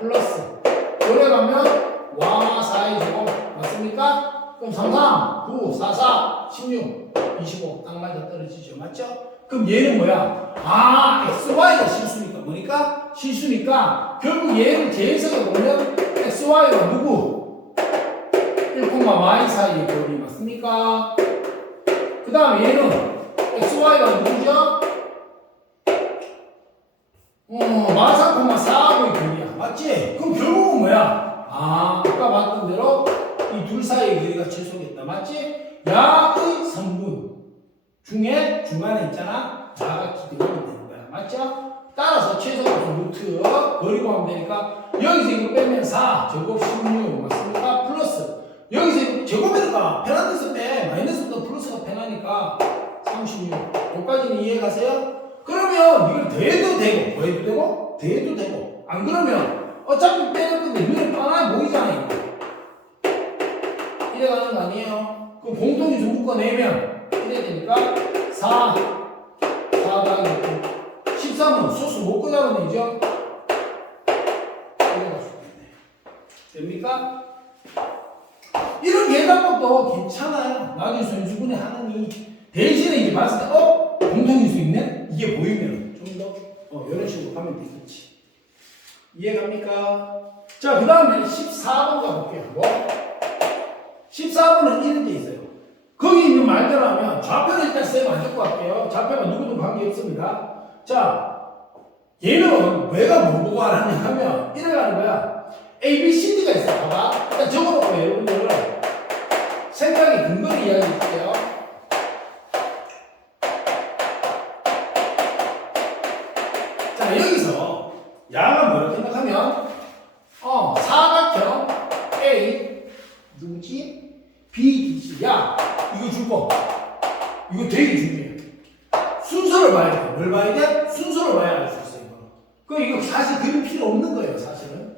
플러스 요래 가면 Y 4의 제곱 맞습니까? 그럼 3, 3, 9, 4, 4, 16, 25 딱 맞아 떨어지죠. 맞죠? 그럼 얘는 뭐야? XY가 실수니까 뭐니까? 실수니까 결국 얘를 재해석해 보면 XY와 누구? 1, Y 사이의 거리 맞습니까? 그 다음에 얘는 XY가 누구죠? 마사, 4하고의 거리야. 맞지? 그럼 결국은 뭐야? 아까 봤던 대로 이 둘 사이의 거리가 최소겠다. 맞지? 야의 3분 중에 중간에 있잖아. 야가 기대하면 되는 거야. 맞죠? 따라서 최소값은 루트 거리고 하면 되니까 여기서 이거 빼면 4 제곱 16 맞습니까? 플러스 여기서 이거 제곱이니까 편한 데서 빼. 마이너스보다 플러스가 편하니까 36 여기까지는 이해가세요? 그러면 이걸 더해도 되고 더해도 되고 더해도 되고 안 그러면 어차피 빼는 건데 눈에 뻔하게 보이잖아 이거. 이래가는 거 아니에요? 그럼 공통지수 묶어내면 이래 되니까 4 더하기 13은 소수 못 끄자면 되죠? 이래가 수가 있네. 됩니까? 이런 계산법도 괜찮아요. 나중에 손수분해 하는 이 대신에 이제 봤을 때 공통일 수 있네? 이게 보이면 좀 더 이런 식으로 하면 되겠지. 이해갑니까? 자, 그 다음에 14번 가볼게요. 14번은 이런 게 있어요. 거기 있는 말대로 하면 좌표를 일단 쌤 안 적고 할게요. 좌표가 누구든 관계없습니다. 자, 얘는 왜가 뭐 보고 하느냐 하면 이래 가는 거야. A, B, C, D가 있어. 봐봐. 일단 적어놓고 여러분들 생각의 근거를 이야기해 줄게요. 자, 여기서 야가 뭐라고 생각하면 사각형 A 누구지? B, D, C. 야, 이거 줄 거. 이거 되게 중요해. 순서를 봐야 돼. 뭘 봐야 돼? 순서를 봐야 알 수 있어요. 이거 사실 그림 필요 없는 거예요, 사실은.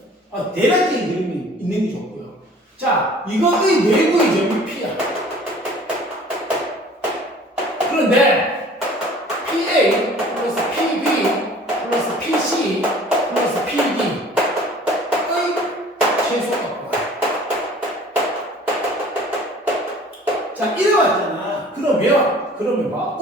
대략적인 그림이 있는 게 좋고요. 자, 이거의 내부의 점이 P야. 그런데 PA 플러스 PB 플러스 PC 플러스 PD의 최소가 뭐야? 자, 이래 왔잖아. 그러면 봐.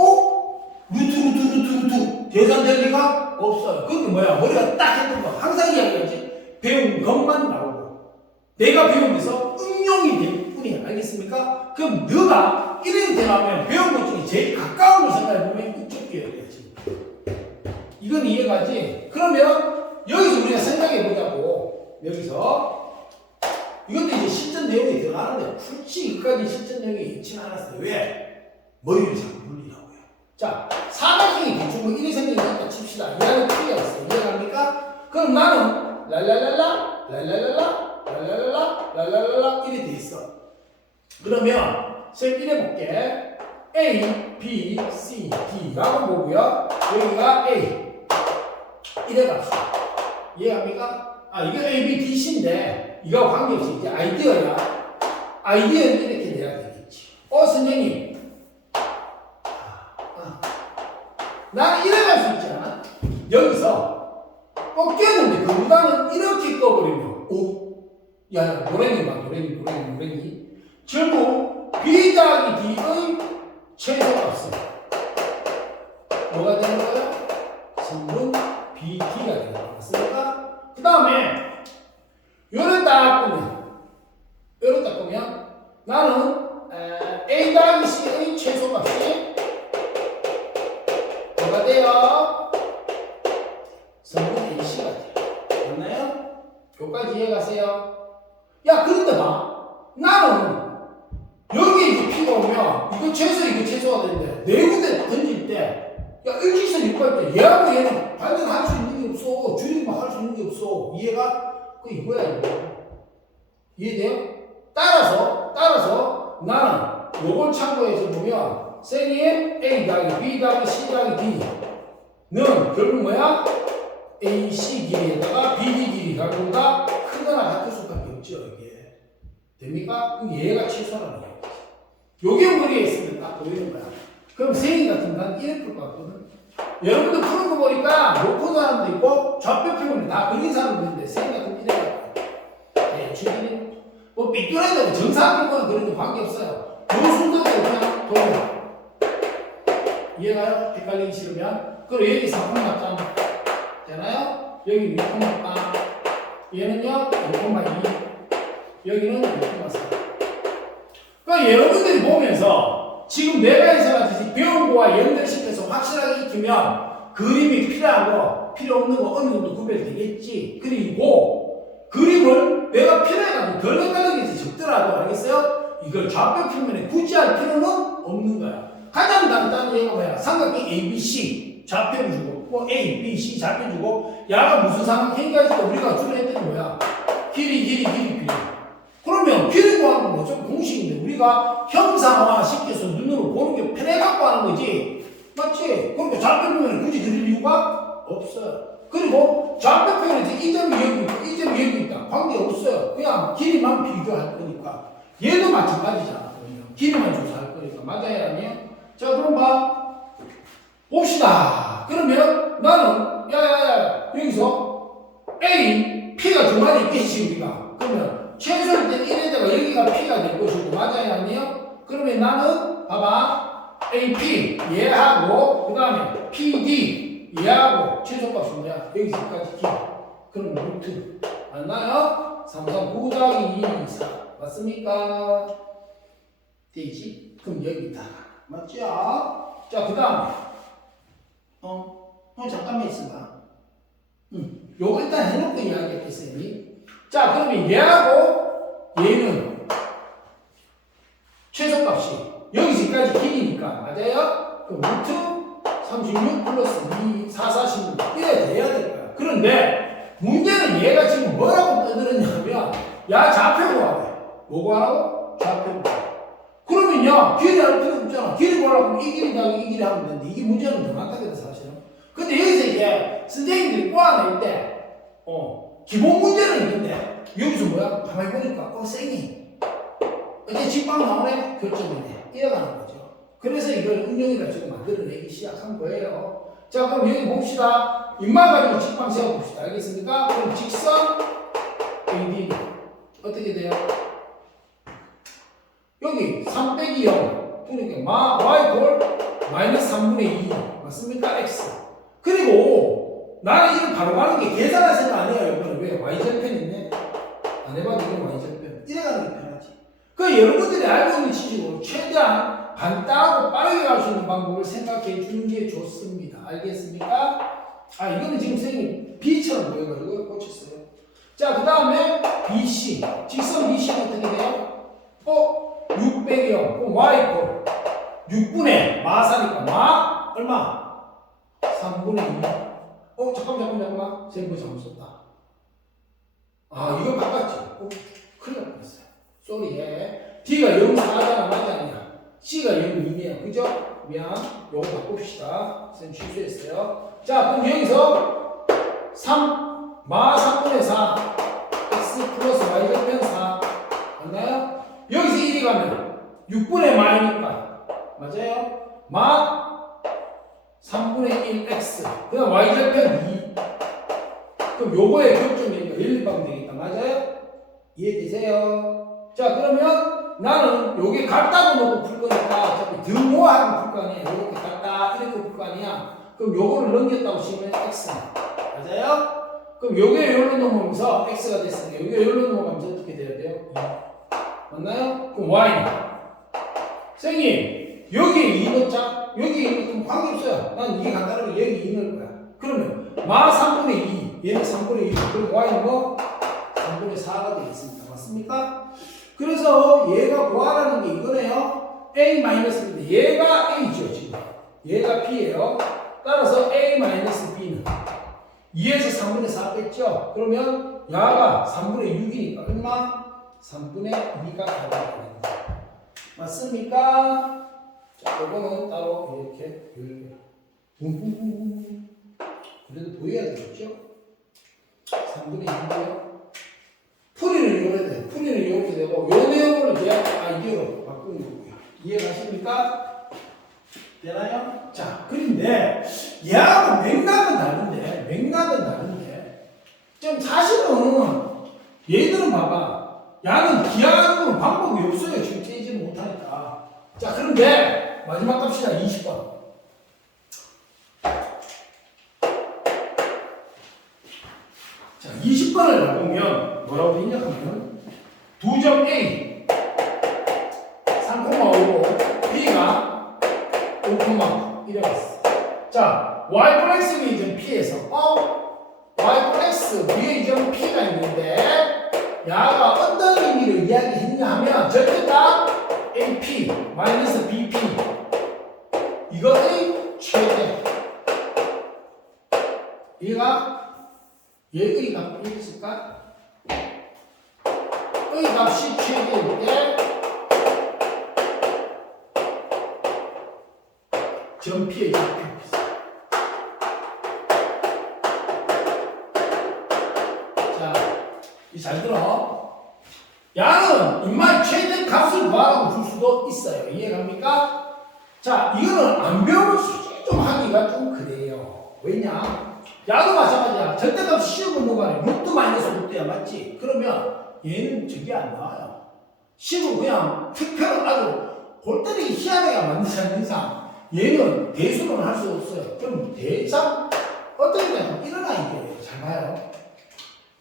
루트 계산될 리가 없어요. 그게 뭐야? 머리가 딱 했던 거. 항상 이야기하지. 배운 것만 나오고 내가 배운 데서 응용이 될 뿐이야. 알겠습니까? 그럼 너가 이래도 되려면 배운 것 중에 제일 가까운 걸 생각해보면 이쪽 기억이야지. 이건 이해가지? 그러면 여기서 우리가 생각해보자고. 여기서 이것도 이제 실전 내용이 들어가는데 굳이 이까지 실전 내용이 있지는 않았어요. 왜? 머리를 자꾸 굴리라고요. 자, 사각형이 대충 뭐 이래 생기니까 칩시다. 이 안에 P가 있어. 이해갑니까? 그럼 나는 랄랄랄라 이래 돼 있어. 그러면 쌤 이래 볼게. A, B, C, D라고 보고요. 여기가 A 이래 갑시다. 이해갑니까? 이거 A, B, D, C인데 이거 관계없이 이제 아이디어야. 아이디어는 이렇게 내야 되겠지. 선생님, 나는 이래 갈 수 있잖아. 여기서 꺾였는데 그보다는 이렇게 꺼버리면 야, 노랭이 봐. 노랭이. 결국 B 더하기 D의 최소값은 뭐가 되는 거야? 성분 BD가 되는 거 맞습니까? 그 다음에 요를 딱 보면 나는 A 더하기 C의 최소값이 뭐가 돼요? 성분 AC가 돼요. 맞나요? 여기까지 이해가세요? 야, 그런데 봐. 나는 여기에 이제 P가 오면 이거 최소가 되는데 네 군데 던질 때 야, 일직선 입할 때 얘하고 얘는 반전할 수 있는 게 없어. 줄이기만 할 수 있는 게 없어. 이해가? 이거야 이거. 이해돼요? 따라서 나는 요걸 참고해서 보면 셀의 A 더하기 B 더하기 C 더하기 D는 결국 뭐야? AC 길이에다가 BD 길이 각도가 크거나 같을 수밖에 없죠. 이게 됩니까? 그럼 얘가 최소라는 거예요. 요게 머리에 있으면 딱 보이는 거야. 그럼 세인 같은 건 이래 풀 것 같거든. 여러분들 푸는 거 보니까 못 푸는 사람도 있고 좌표 표현이 다 그린 사람도 있는데 세인 같은 건 이래 가요. 주인이 뭐 삐뚤어도 정상적으로 그런 거 관계없어요. 요 순서대로 그냥 돌려. 이해가요? 헷갈리기 싫으면. 그리고 여기 4,3 되나요? 여기 6,8 얘는요 6,2 여기는 6,4. 그러니까 여러분들이 보면서 지금 내가 해석하듯이 배운 거와 연결시켜서 확실하게 익히면 그림이 필요한 거 필요 없는 거 어느 정도 구별되겠지. 그리고 그림을 내가 필요해가지고 덜 헷갈리게 해서 적더라도 알겠어요? 이걸 좌표 표면에 굳이 할 필요는 없는 거야. 가장 간단한 얘기가 뭐야? 삼각형 ABC 좌표를 주고 뭐 A, B, C 좌표 주고 야가 무슨 삼각형인가 해서 우리가 주로 했더니 뭐야? 길이. 그러면 길이 구하는 거 좀 공식인데 우리가 형상화 시켜서 눈으로 보는 게 편해갖고 하는 거지. 맞지? 그러니까 좌표 표면에 굳이 그릴 이유가 없어요. 그리고 좌표 표면에서 이 점이 여기 있고 이 점이 여기 있다. 관계없어요. 그냥 길이만 비교할 거니까. 얘도 마찬가지잖아. 길이만 조사할 거니까. 맞아요? 아니에요? 자, 그럼 봅시다. 그러면 나는 야야야 여기서 A, P가 두 마리 있겠지 우리가. 그러면 최소일 때 1에다가 여기가 P가 될 것이고, 맞아요? 아니에요? 그러면 나는, 봐봐. AP, 얘하고, 그 다음에 PD, 얘하고, 최소값이 뭐야? 여기서까지 기. 그럼 루트. 맞나요? 3, 3, 9 더하기 2, 4. 맞습니까? 되지? 그럼 여기다. 맞죠? 자, 그 다음에. 잠깐만 있어봐. 요거 일단 해놓고 이야기할게, 쌤이. 자, 그러면 얘하고 얘는 최소값이 여기서까지 길이니까, 맞아요? 그럼 루트 36 플러스 2, 4, 46. 이래 돼야 될 거야. 그런데 문제는 얘가 지금 뭐라고 떠들었냐면, 야, 좌표로 하래. 뭐고 하라고? 좌표로. 그러면요, 길이 할 필요 없잖아. 길이 뭐라고 이 길이 하고 이 길이 하면 되는데, 이게 문제는 정확하거든, 사실은. 근데 여기서 이제 선생님들이 꼬아낼 때, 기본 문제는 있는데, 여기서 뭐야? 가만히 보니까, 쌩이. 이제 직방 나오네? 결정이네. 이래가는 거죠. 그래서 이걸 응용이라 지금 만들어내기 시작한 거예요. 자, 그럼 여기 봅시다. 입만 가지고 직방 세워봅시다. 알겠습니까? 그럼 직선 AD. 어떻게 돼요? 여기 3 빼기 0. 그러니까 y 마이너스 3분의 2. 맞습니까? x. 그리고 나는 이걸 바로 가는 게 계산할 생각 아니에요. 이거는 왜? y절편 있네. 안 해봐도 이건 y절편. 이래가는 게 편하지. 그 여러분들이 알고 있는 지식으로 최대한 간단하고 빠르게 갈 수 있는 방법을 생각해 주는 게 좋습니다. 알겠습니까? 이거는 지금 선생님 B처럼 보여가지고 이걸 고쳤어요. 자, 그 다음에 BC. 직선 BC는 어떻게 돼요? 6 빼기 0. 그럼 y 6분의 마사니까 얼마? 3분의 2. 잠깐만. 선생님 잘못 썼다. 이거 바꿨지? 큰일 날 뻔했어요. 쏘리에. D가 0, 4잖아. 맞아, 아니야? C가 0, 2네요. 그죠? 미안. 요거 바꿉시다. 선생님 취소했어요. 자, 그럼 여기서 3분의 4. X 플러스 Y절편 4. 맞나요? 여기서 1이 가면 6분의 마이니까. 맞아요? 3분의 1x. 그 다음 y절편 2. 그럼 요거의 교점이니까 1방 되겠다. 맞아요? 이해되세요? 자, 그러면 나는 요게 같다고 놓고 풀 거니까 어차피 등호하고 풀 거 아니야. 이렇게 같다, 이렇게 풀 거 아니야. 그럼 요거를 넘겼다고 치면 x. 맞아요? 그럼 요게 요로 넘어오면서 x가 됐으니까 요게 요로 넘어가면서 어떻게 돼야 돼요? 2. 맞나요? 그럼 y는? 선생님, 여기에 2 넣자? 여기 2 넣으면 관계없어요. 난 이게 간단하면 여기 2 넣을 거야. 그러면 3분의 2, 얘는 3분의 2. 그럼 y는 뭐? 3분의 4가 되겠습니다. 맞습니까? 그래서 얘가 구하라는 게 이거네요. A-B인데 얘가 A죠, 지금. 얘가 B예요. 따라서 A-B는 2에서 3분의 4 뺐죠? 그러면 야가 3분의 6이니까 얼마? 3분의 2가 가져가는 거. 맞습니까? 자, 이거는 따로 이렇게 그래도 보여야 되겠죠? 3분의 2고요. 풀이는 이렇게 돼. 풀이는 이렇게 되고, 요 내용을 이제 아이디어로 바꾸는 거고요. 이해가십니까? 되나요? 자, 그런데 얘하고 맥락은 다른데, 좀 사실은 얘들은 봐봐. 야는 기하는 건 방법이 없어요. 지금 떼지는 못하니까. 자, 그런데 마지막 값이다. 20번. 자, 20번을 가보면 뭐라고 되냐 하면 2점 A 3,5고 B가 5,9 이래 왔어. 자, Y 플렉스 이점 P에서 Y 플렉스 위에 이점 P가 있는데 야가 어떤 의미를 이야기했냐 하면 절대값 AP 마이너스 BP 이거의 최대. 얘가 얘의 값이 있을까? 의 값이 최대일 때 점피의 점피 자, 이 잘 들어. 야는 인마의 최대 값을 구하라고 줄 수도 있어요. 이해갑니까? 자, 이거는 안 배우면 수직 좀 하기가 좀 그래요. 왜냐? 야도 마찬가지야. 절대값 쉬운 건 뭐가 아니야? 루트 마이너스 루트야. 맞지? 그러면 얘는 저게 안 나와요. 식으로 그냥 특별한 아주 골 때리기 희한하게 만들지 않는 이상 얘는 대수는 할 수 없어요. 그럼 대상 어떻게 되냐면 일어나 이게 잘 봐요.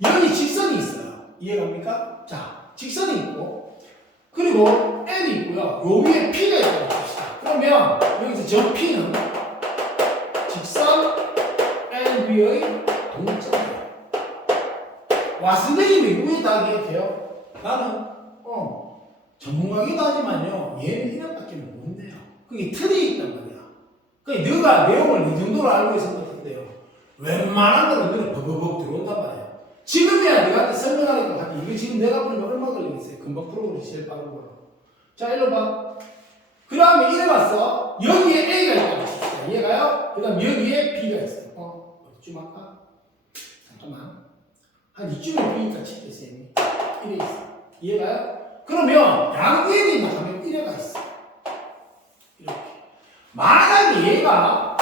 여기 직선이 있어요. 이해갑니까? 자, 직선이 있고 그리고 L이 있고요. 요 위에 P가 있다고 합시다. 그러면 여기서 저 P는 직선 L 위의 동점이에요. 와, 선생님이 위에다 기억해요? 나는 전문가기도 하지만요. 얘는 이름밖에 모른대요. 그게 틀이 있단 말이야. 그러니까 너가 내용을 이 정도로 알고 있으면 어떡해요? 웬만한 거는 너는 버버벅 들어온단 말이야. 지금이야 너한테 설명하니까 같아. 이거 지금 내가 풀면 얼마 걸리겠어요? 금방 풀어보기 제일 빠른 거로. 자, 일로 봐. 그 다음에 이래 봤어. 여기에 A가 있다고 칩시다. 이해가요? 그 다음 여기에 B가 있어요. 어디쯤 할까? 잠깐만. 한 이쯤에 B니까 칠게, 쌤이. 이래 있어. 이해가요? 그러면 양위에 있는 하면 이래가 있어. 이렇게. 만약에 얘가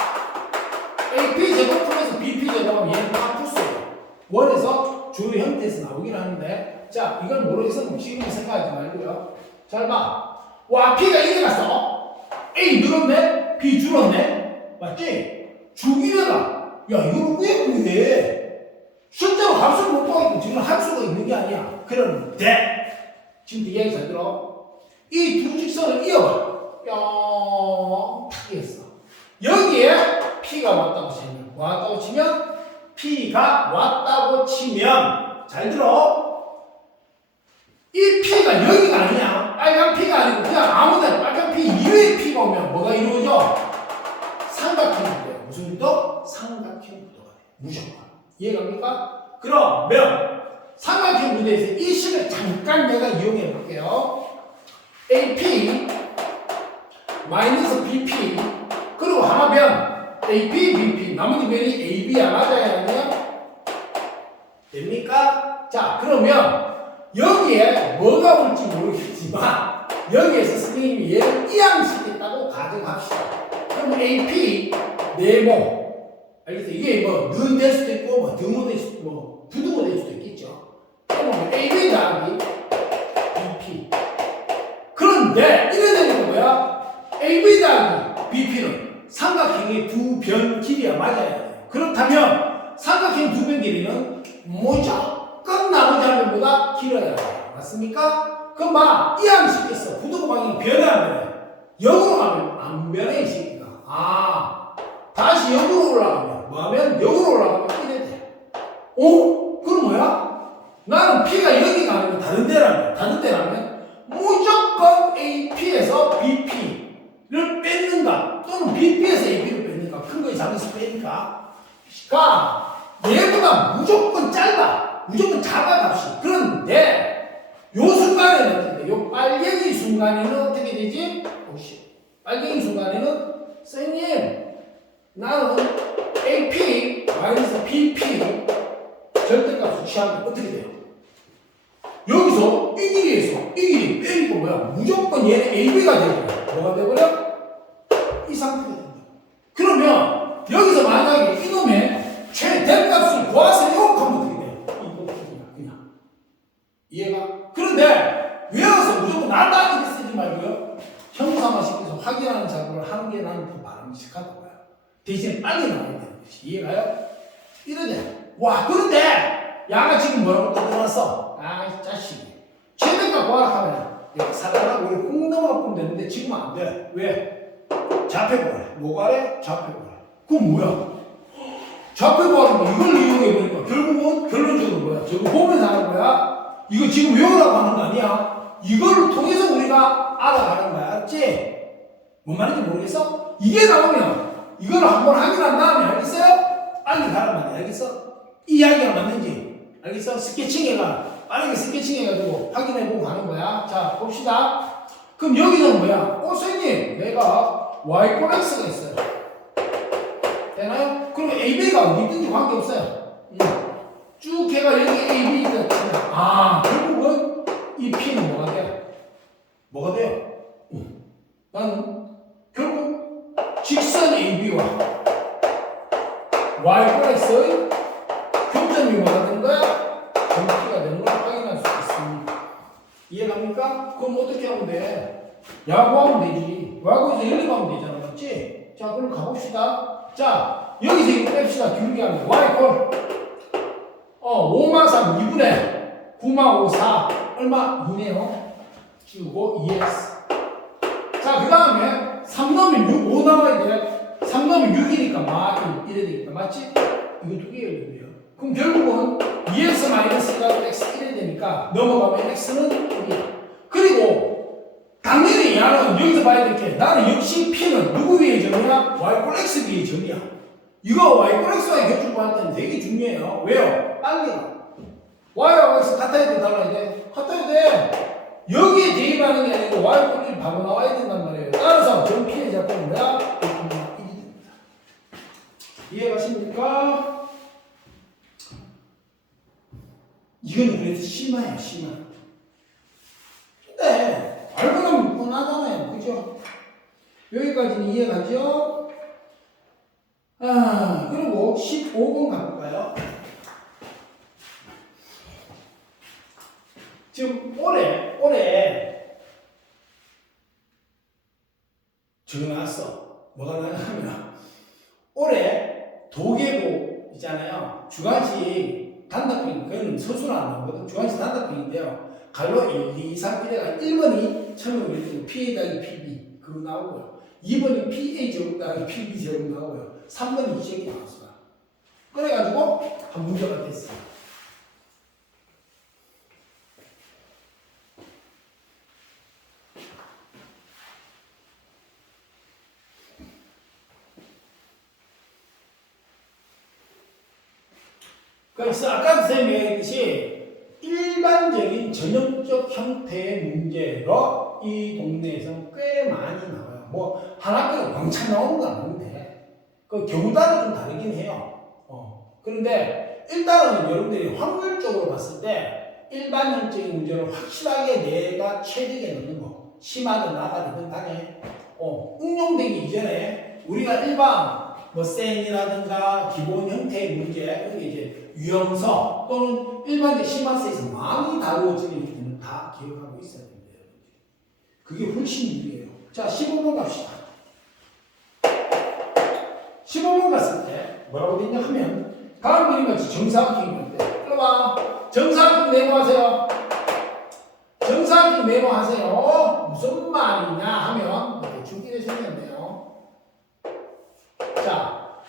AP 제곱하면서 BP 제곱하면 얘는 다 풀수예요. 원에서 주요 형태에서 나오긴 하는데, 자, 이걸 모르겠으면 지금 생각하지 말고요. 잘 봐. 와, P가 이래 갔어. A 늘었네? B 줄었네? 맞지? 주기래가. 야, 이거는 왜? 실제로 값을 못 구하니까 지금 할 수가 있는 게 아니야. 그런데, 지금 이야기 잘 들어. 이 두 직선을 이어봐. 탁 이었어. 여기에 P가 왔다고 치면, 왔다고 치면, P가 왔다고 치면, 잘 들어. 이 P가 여기가 아니야. 빨간 P가 아니고 그냥 아무데나 빨간 P 이외의 P가 오면 뭐가 이루어져? 삼각형 구도야. 무슨 구도? 삼각형 구도가 돼. 무조건. 이해갑니까? 그러면 삼각형 구도에서 이 식을 잠깐 내가 이용해 볼게요. AP 마이너스 BP 그리고 하나면 AP, BP 나머지 면이 AB야. 맞아야 하냐? 됩니까? 자, 그러면 여기에 뭐가 올지 모르겠지만 여기에서 선생님이 얘를 이항시켰다고 가정합시다. 그럼 AP 네모 알겠어요? 이게 뭐 는 될 수도 있고 뭐 등호 될 수도 있고 뭐 부등호 될 수도 있겠죠. 그러면 AB 더하기 BP 그런데 이래 되는 건 뭐야? AB 더하기 BP는 삼각형의 두 변 길이야. 맞아야 돼요. 그렇다면 삼각형 두 변 길이는 무조건 나머지 한 변보다 길어야 돼요. 맞습니까? 그럼 봐. 이항시켰어. 부등호 방향이 변해 안 변해? 역으로 가면 안 변해 이 새끼가. 다시 역으로 올라가면 뭐하면 역으로 올라가면 이래 돼. 그럼 뭐야? 나는 P가 여기가 아니고 다른 데라면 다른 데라면 무조건 AP에서 BP를 뺏는가 또는 BP에서 AP를 뺏는가 큰 거에 작아서 빼니까 얘보다 무조건 짧아. 무조건 작아 값이. 그런데 요 순간에는 어떻게 돼? 요 빨갱이 순간에는 어떻게 되지? 빨갱이 순간에는 선생님 나는 AP 마이너스 BP 절대값을 취하면 어떻게 돼요? 여기서 이 길이에서 이 길이 빼이고 뭐야? 무조건 얘는 AB가 되고 뭐가 되버려? 이 상태가 된다. 그러면 여기서 만약에 이놈의 최대값을 구해서 이렇게하면 어떻게 돼요? 이거 그냥 이해가? 그런데 외워서 무조건 나다 이렇게 쓰지 말고요. 형상화시켜서 확인하는 작업을 하는 게 나는 더 바람직하다고요. 대신 빨리 나와야 되는 것이. 이해가요? 이러네. 와, 그런데 야가 지금 뭐라고 떠들어놨어? 이 자식이. 최대값 구하라 하면 여기 사람하고 우리 꼭 넘어가 보면 되는데 지금 안 돼. 왜? 좌표 구하래. 뭐 구하래? 좌표 구하래. 그건 뭐야? 좌표 구하면 이걸 이용해보니까 결국은 결론적으로 뭐야? 저거 보면서 하는 거야? 이거 지금 외우라고 하는 거 아니야? 이걸 통해서 우리가 알아가는 거야. 알았지? 뭔 말인지 모르겠어? 이게 나오면 이걸 한번 확인한 다음에 알겠어요? 빨리 가란 말이야. 알겠어? 이 이야기가 맞는지 알겠어? 스케칭해가 빠르게 스케칭해가지고 확인해보고 가는 거야. 자, 봅시다. 그럼 여기는 뭐야? 선생님 내가 Y꼴 X가 있어요. 되나요? 그럼 AB가 어디 있든지 관계없어요. 쭉 해가 여기 AB가 결국은 이 P는 뭐가 돼? 뭐가 돼요? 나는 결국 직선 AB와 Y꼴 X의 교점이 뭐가 되는 거야? 정피가 되는 걸 확인할 수 있습니다. 어떻게 하면 돼? 야구하면 되지. 야구에서 연립하면 되잖아. 맞지? 자, 그럼 가봅시다. 자, 여기서 이거 뺍시다. 기울기 하면 y 꼴 5마 3 2분의 9마 5 4 얼마? 2네요. 지우고 2x. 자, 그 다음에 3 넣으면 6, 5 나와야 돼. 3 넣으면 6이니까 마 1, 이래 되겠다. 맞지? 이거 두 개 열린대요. 그럼 결국은 2x 마이너스가 x 이래 되니까 넘어가면 x는 1이야. 그리고 당연히 야는 여기서 봐야 될 게 나는 역시 p는 누구 위의 점이야? y꼴 x 위의 점이야. 이거 y꼴 x와의 교ற்று구할 때는 되게 중요해요. 왜요? 빨리가 y하고 x 같아야 돼, 달라야 돼? 같아야 돼. 여기에 대입하는 게 아니고 y꼴 1 바로 나와야 된단 말이에요. 따라서 점 p의 작품은 뭐야? 1이 됩니다. 이해가십니까? 이건 그래서 심화예요, 심화. 근데 알고 나면 뻔하잖아요, 그죠? 여기까지는 이해가죠? 그리고 15번 가볼까요? 지금 올해 적어놨어. 뭐가 나냐면 올해 도계고 있잖아요. 주관식 단답형, 그거는 서술은 안 나오거든. 주관식 단답형인데요. 갈로 1, 2, 3, 1가 1번이 처음으로 이렇게 PA 더하기 PB 그거 나오고요. 2번이 PA 제곱 더하기 PB 제곱 나오고요. 3번이 이 제곱 나왔어요. 그래가지고 한 문제가 됐어요. 그래서 아까 선생님이 얘기했듯이 일반적인 전형적 형태의 문제로 이 동네에서 꽤 많이 나와요. 뭐 한 학교에 왕창 나오는 건 아닌데 그 경우 따라 좀 다르긴 해요. 그런데 일단은 여러분들이 확률적으로 봤을 때 일반형적인 문제를 확실하게 내가 체득에 넣는 거, 심하든 나가든 간에 응용되기 이전에 우리가 일반 뭐 셈이라든가 기본 형태의 문제, 그게 이제 유형서 또는 일반적 심화서에서 많이 다루어지는 형태는 다 기억하고 있어야 됩니다. 그게 훨씬 유리해요. 자, 15번 갑시다. 15번 갔을 때 뭐라고 됐냐 하면 다음 그림같이 정사각형일 때 들어봐. 정사각형 메모하세요. 정사각형 메모하세요. 무슨 말이냐 하면 대충 이렇게 생겼네요. 자,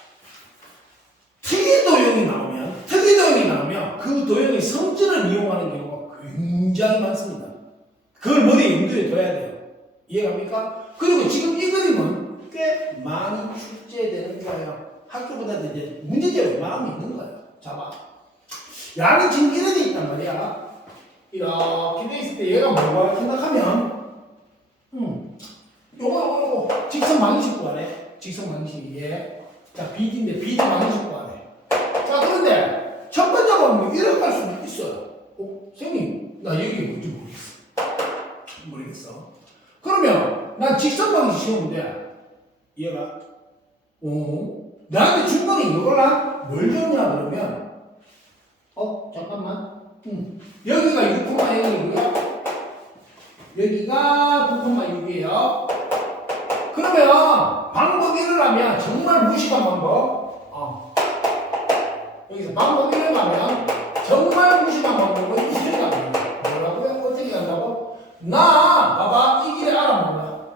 특이도형이 나오면 그 도형의 성질을 이용하는 경우가 굉장히 많습니다. 그걸 머리에 염두에 둬야 돼요. 이해갑니까? 그리고 지금 이 그림은 꽤 많이 출제되는 거예요. 학교보다 이제 문제제가 웬만하면 있는 거예요. 자, 봐. 야는 지금 이래 돼 있단 말이야. 이렇게 돼 있을 때 얘가 뭐가 생각하면 요거 직선 방정식 구하래. 직선 방정식 예. 자, BD인데 BD 방정식 구하래. 자, 그런데 첫 번째 방법은 이렇게 할 수도 있어요. 선생님, 나 여기 뭔지 모르겠어. 그러면 난 직선 방정식 시험인데 얘가 나한테 준 거는 이거랑 뭘 줬냐 그러면 잠깐만. 여기가 6,0이고요. 여기가 9,6이에요. 그러면 방법 1을 하면 정말 무식한 방법. 여기서 방법 1을 하면 정말 무식한 방법은 이렇게 합니다. 뭐라고요? 어떻게 한다고? 나 봐봐 이 길에 알아먹나?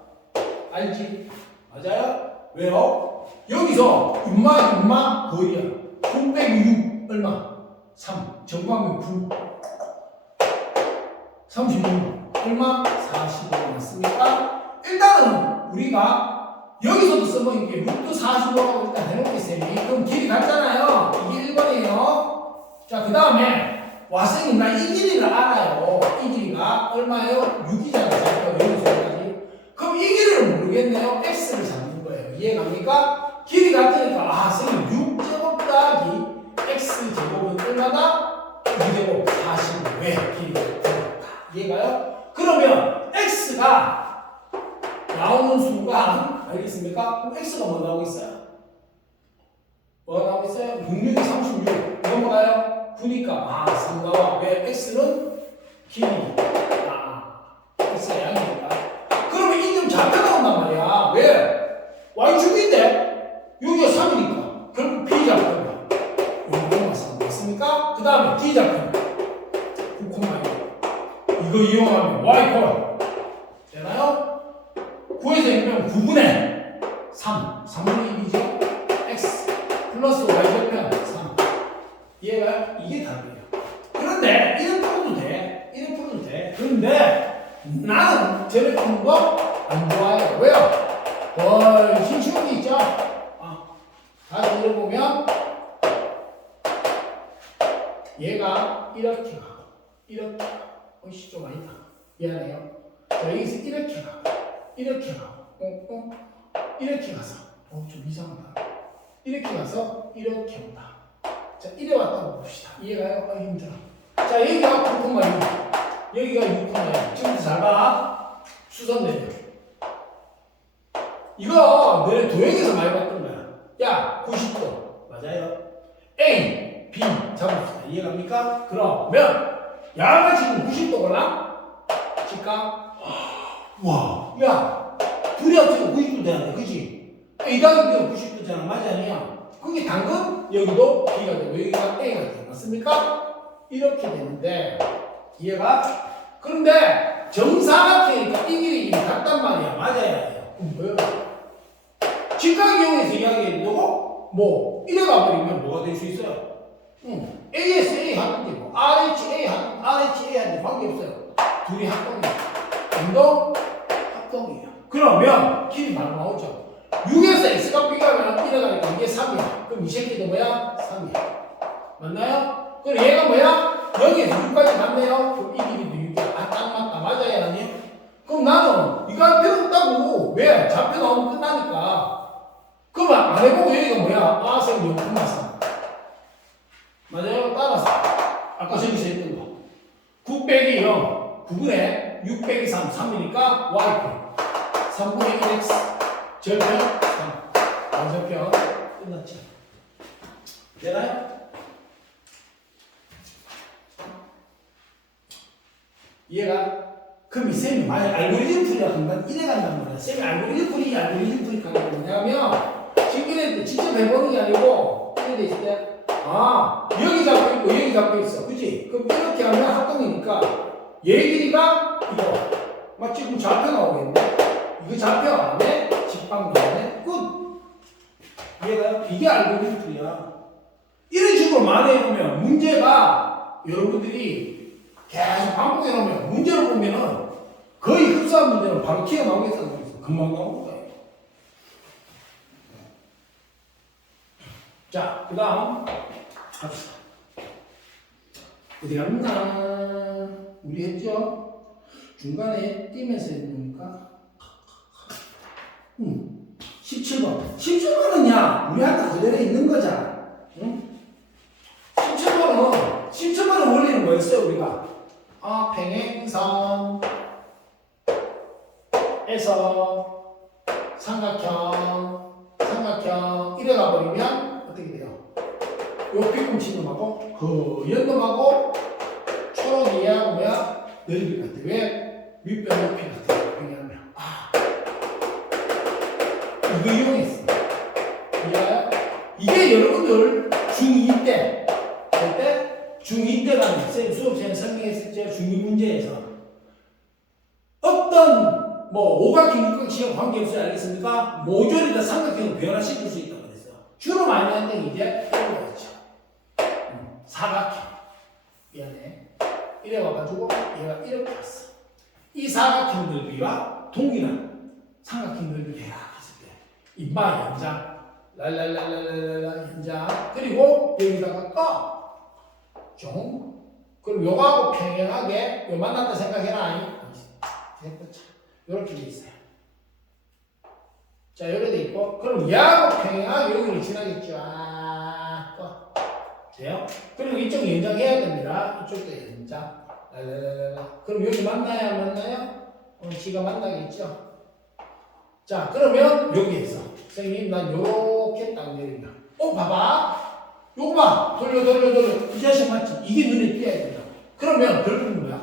알지? 맞아요? 왜요? 여기서 인마 거리야. 9 빼기 6 얼마? 3 정방면 9 36 얼마? 45 맞습니까? 일단은 우리가 여기서도 써본 게 루트 45라고 일단 해놓겠어요. 그럼 길이 같잖아요. 이게 1번이에요. 자, 그 다음에 와선생님 나 이 길이를 알아요. 이 길이가 얼마예요? 6이잖아요. 여기서까지. 그럼 이 길이를 모르겠네요. x를 잡는 거예요. 이해갑니까? 길이 같으니까 선생님 6제곱 더하기 x제곱은 얼마다? 2제곱 45. 왜? 길이가 같으니까. 이해가요? 그러면 x가 나오는 수가 알겠습니까? 그럼 x가 뭐 나오고 있어요? 뭐가 나오고 있어요? 6, 6이 36 넘어가요? 9니까 3 나와. 왜? x는 길이 x의 양이 이 중인데 여기가 3이니까 결국 B 잡혀요. 여기 3 맞습니까? 그 다음에 D 잡혀요. 9,1 이거 이용하면 Y 콜 되나요? 9에서 1이면 9분의 3 3분의 1이죠. X 플러스 Y 절편 3 이해가요? 이게 답이에요. 그런데 이런 풀어도 돼. 이런 풀어도 돼. 그런데 나는 저렇게 푸는 거 안 좋아해요. 왜요? 훨씬 쉬운 게 있죠? 다시 읽어보면 얘가 이렇게 가고 이렇게 가고 어이씨 좀 아니다. 미안해요. 자 여기서 이렇게 가고 이렇게 가고 이렇게 가서 좀 이상하다. 이렇게 가서 이렇게 온다. 자 이래 왔다고 봅시다. 이해가요? 힘들어. 자 여기가 9,6 여기가 6,1 지금부터 잘 봐. 수선 내려. 이거 너네 도형에서 많이 봤던 거야. 야 90도 맞아요. A, B 잡읍시다. 이해갑니까? 그러면 야가 지금 90도거나 직각 와, 야 둘이 합쳐서 90도 되는데 그치? A 더하기 B가 90도잖아. 맞아 아니야? 그게 당근 여기도 B가 되고 여기가 A가 돼. 맞습니까? 이렇게 되는데 이해가? 그런데 정사각형이니까 이 길이 같단 말이야. 맞아야 해요. 그럼 뭐야? 직각 이용해서 이야기해도 뭐 이래 가버리면 뭐가 될 수 있어요? AS A 하는 게 뭐 RH A 하는 RH A 하는 게 관계없어요. 둘이 합동이에요. 운동 합동이에요. 그러면 길이 바로 나오죠. 6에서 X가 B가면 이래 가니까 이게 3이야. 그럼 이 새끼도 뭐야? 3이야. 맞나요? 그럼 얘가 뭐야? 여기에서 6까지 갔네요. 그럼 이 길이도 6이야. 딱 맞다. 맞아야 하니? 그럼 나는 이거 할 필요 없다고. 왜? 잡혀 나오면 끝나니까. 그러면 안 해보고 여기가 뭐야? 쌤 0,3 맞아요? 따라서 아까 저기서 했던 거 9 빼기 0 9분의 6 빼기 3 3이니까 Y표 3분의 1X 절편 3 완절편 끝났죠. 되나요? 이해가? 그럼 이 쌤이 만약 알고리즘 풀이라 한번 이래 간단 말이야. 쌤이 알고리즘 풀이 가는 게 뭐냐면 지금 이래 직접 해보는 게 아니고 이래 돼 있을 때 여기 잡고 있고 여기 잡고 있어. 그치? 그럼 이렇게 하면 합동이니까 얘 길이가 이거 맞지? 그럼 좌표 나오겠네. 이거 좌표 안에 직방 나오네. 끝. 이해가요? 이게 알고리즘 풀이야. 이런 식으로 만회해보면 문제가 여러분들이 계속 반복해놓으면 문제를 보면은 거의 흡사한 문제는 바로 튀어나오겠어. 금방 나오는 거예요. 자, 그 다음 합시다. 어디 갔나? 우리 했죠? 중간에 띄면서 했으니까 17번 17번은 우리한테 그대로 있는 거잖아. 응? 17번은 원리는 뭐였어요? 우리가 평행선에서 삼각형 이래 가버리면 어떻게 돼요? 요 뒤꿈치 놈하고 허연 놈하고 초록 이하고 뭐야? 넓이 같아. 왜? 윗변 높이 같아. 평행하면 이거 이용했어. 이해가요? 이게 여러분들 중2 때 그때 중2 때라는 쌤 수업 시간에 설명했을 때 중2 문제에서 어떤 오각형, 육각형 관계없이 알겠습니까? 모조리다 삼각형으로 변화시킬 수 있다고 그랬어요. 주로 많이 하는 게 이제 이런 거였죠. 사각형. 미안해. 이래 와가지고 얘가 이렇게 왔어. 이 사각형 넓이와 동일한 삼각형 넓이를 해라 했을 때 인마 연장 랄랄랄랄랄랄 연장 그리고 여기다가 종 그럼 요거하고 평행하게 요 만났다 생각해라. 이렇게 돼 있어요. 자, 이렇게 돼 있고, 그럼 얘하고 평행하게 여기를 지나겠죠. 돼요? 그리고 이쪽 연장해야 됩니다. 이쪽도 연장. 그럼 여기 만나야 안 만나요? 지가 만나겠죠. 자, 그러면 여기에서 선생님 난 요렇게 딱 내리면 봐봐. 요거 봐. 돌려. 이 자식 맞지? 이게 눈에 띄어야 된다. 그러면 결국은 뭐야?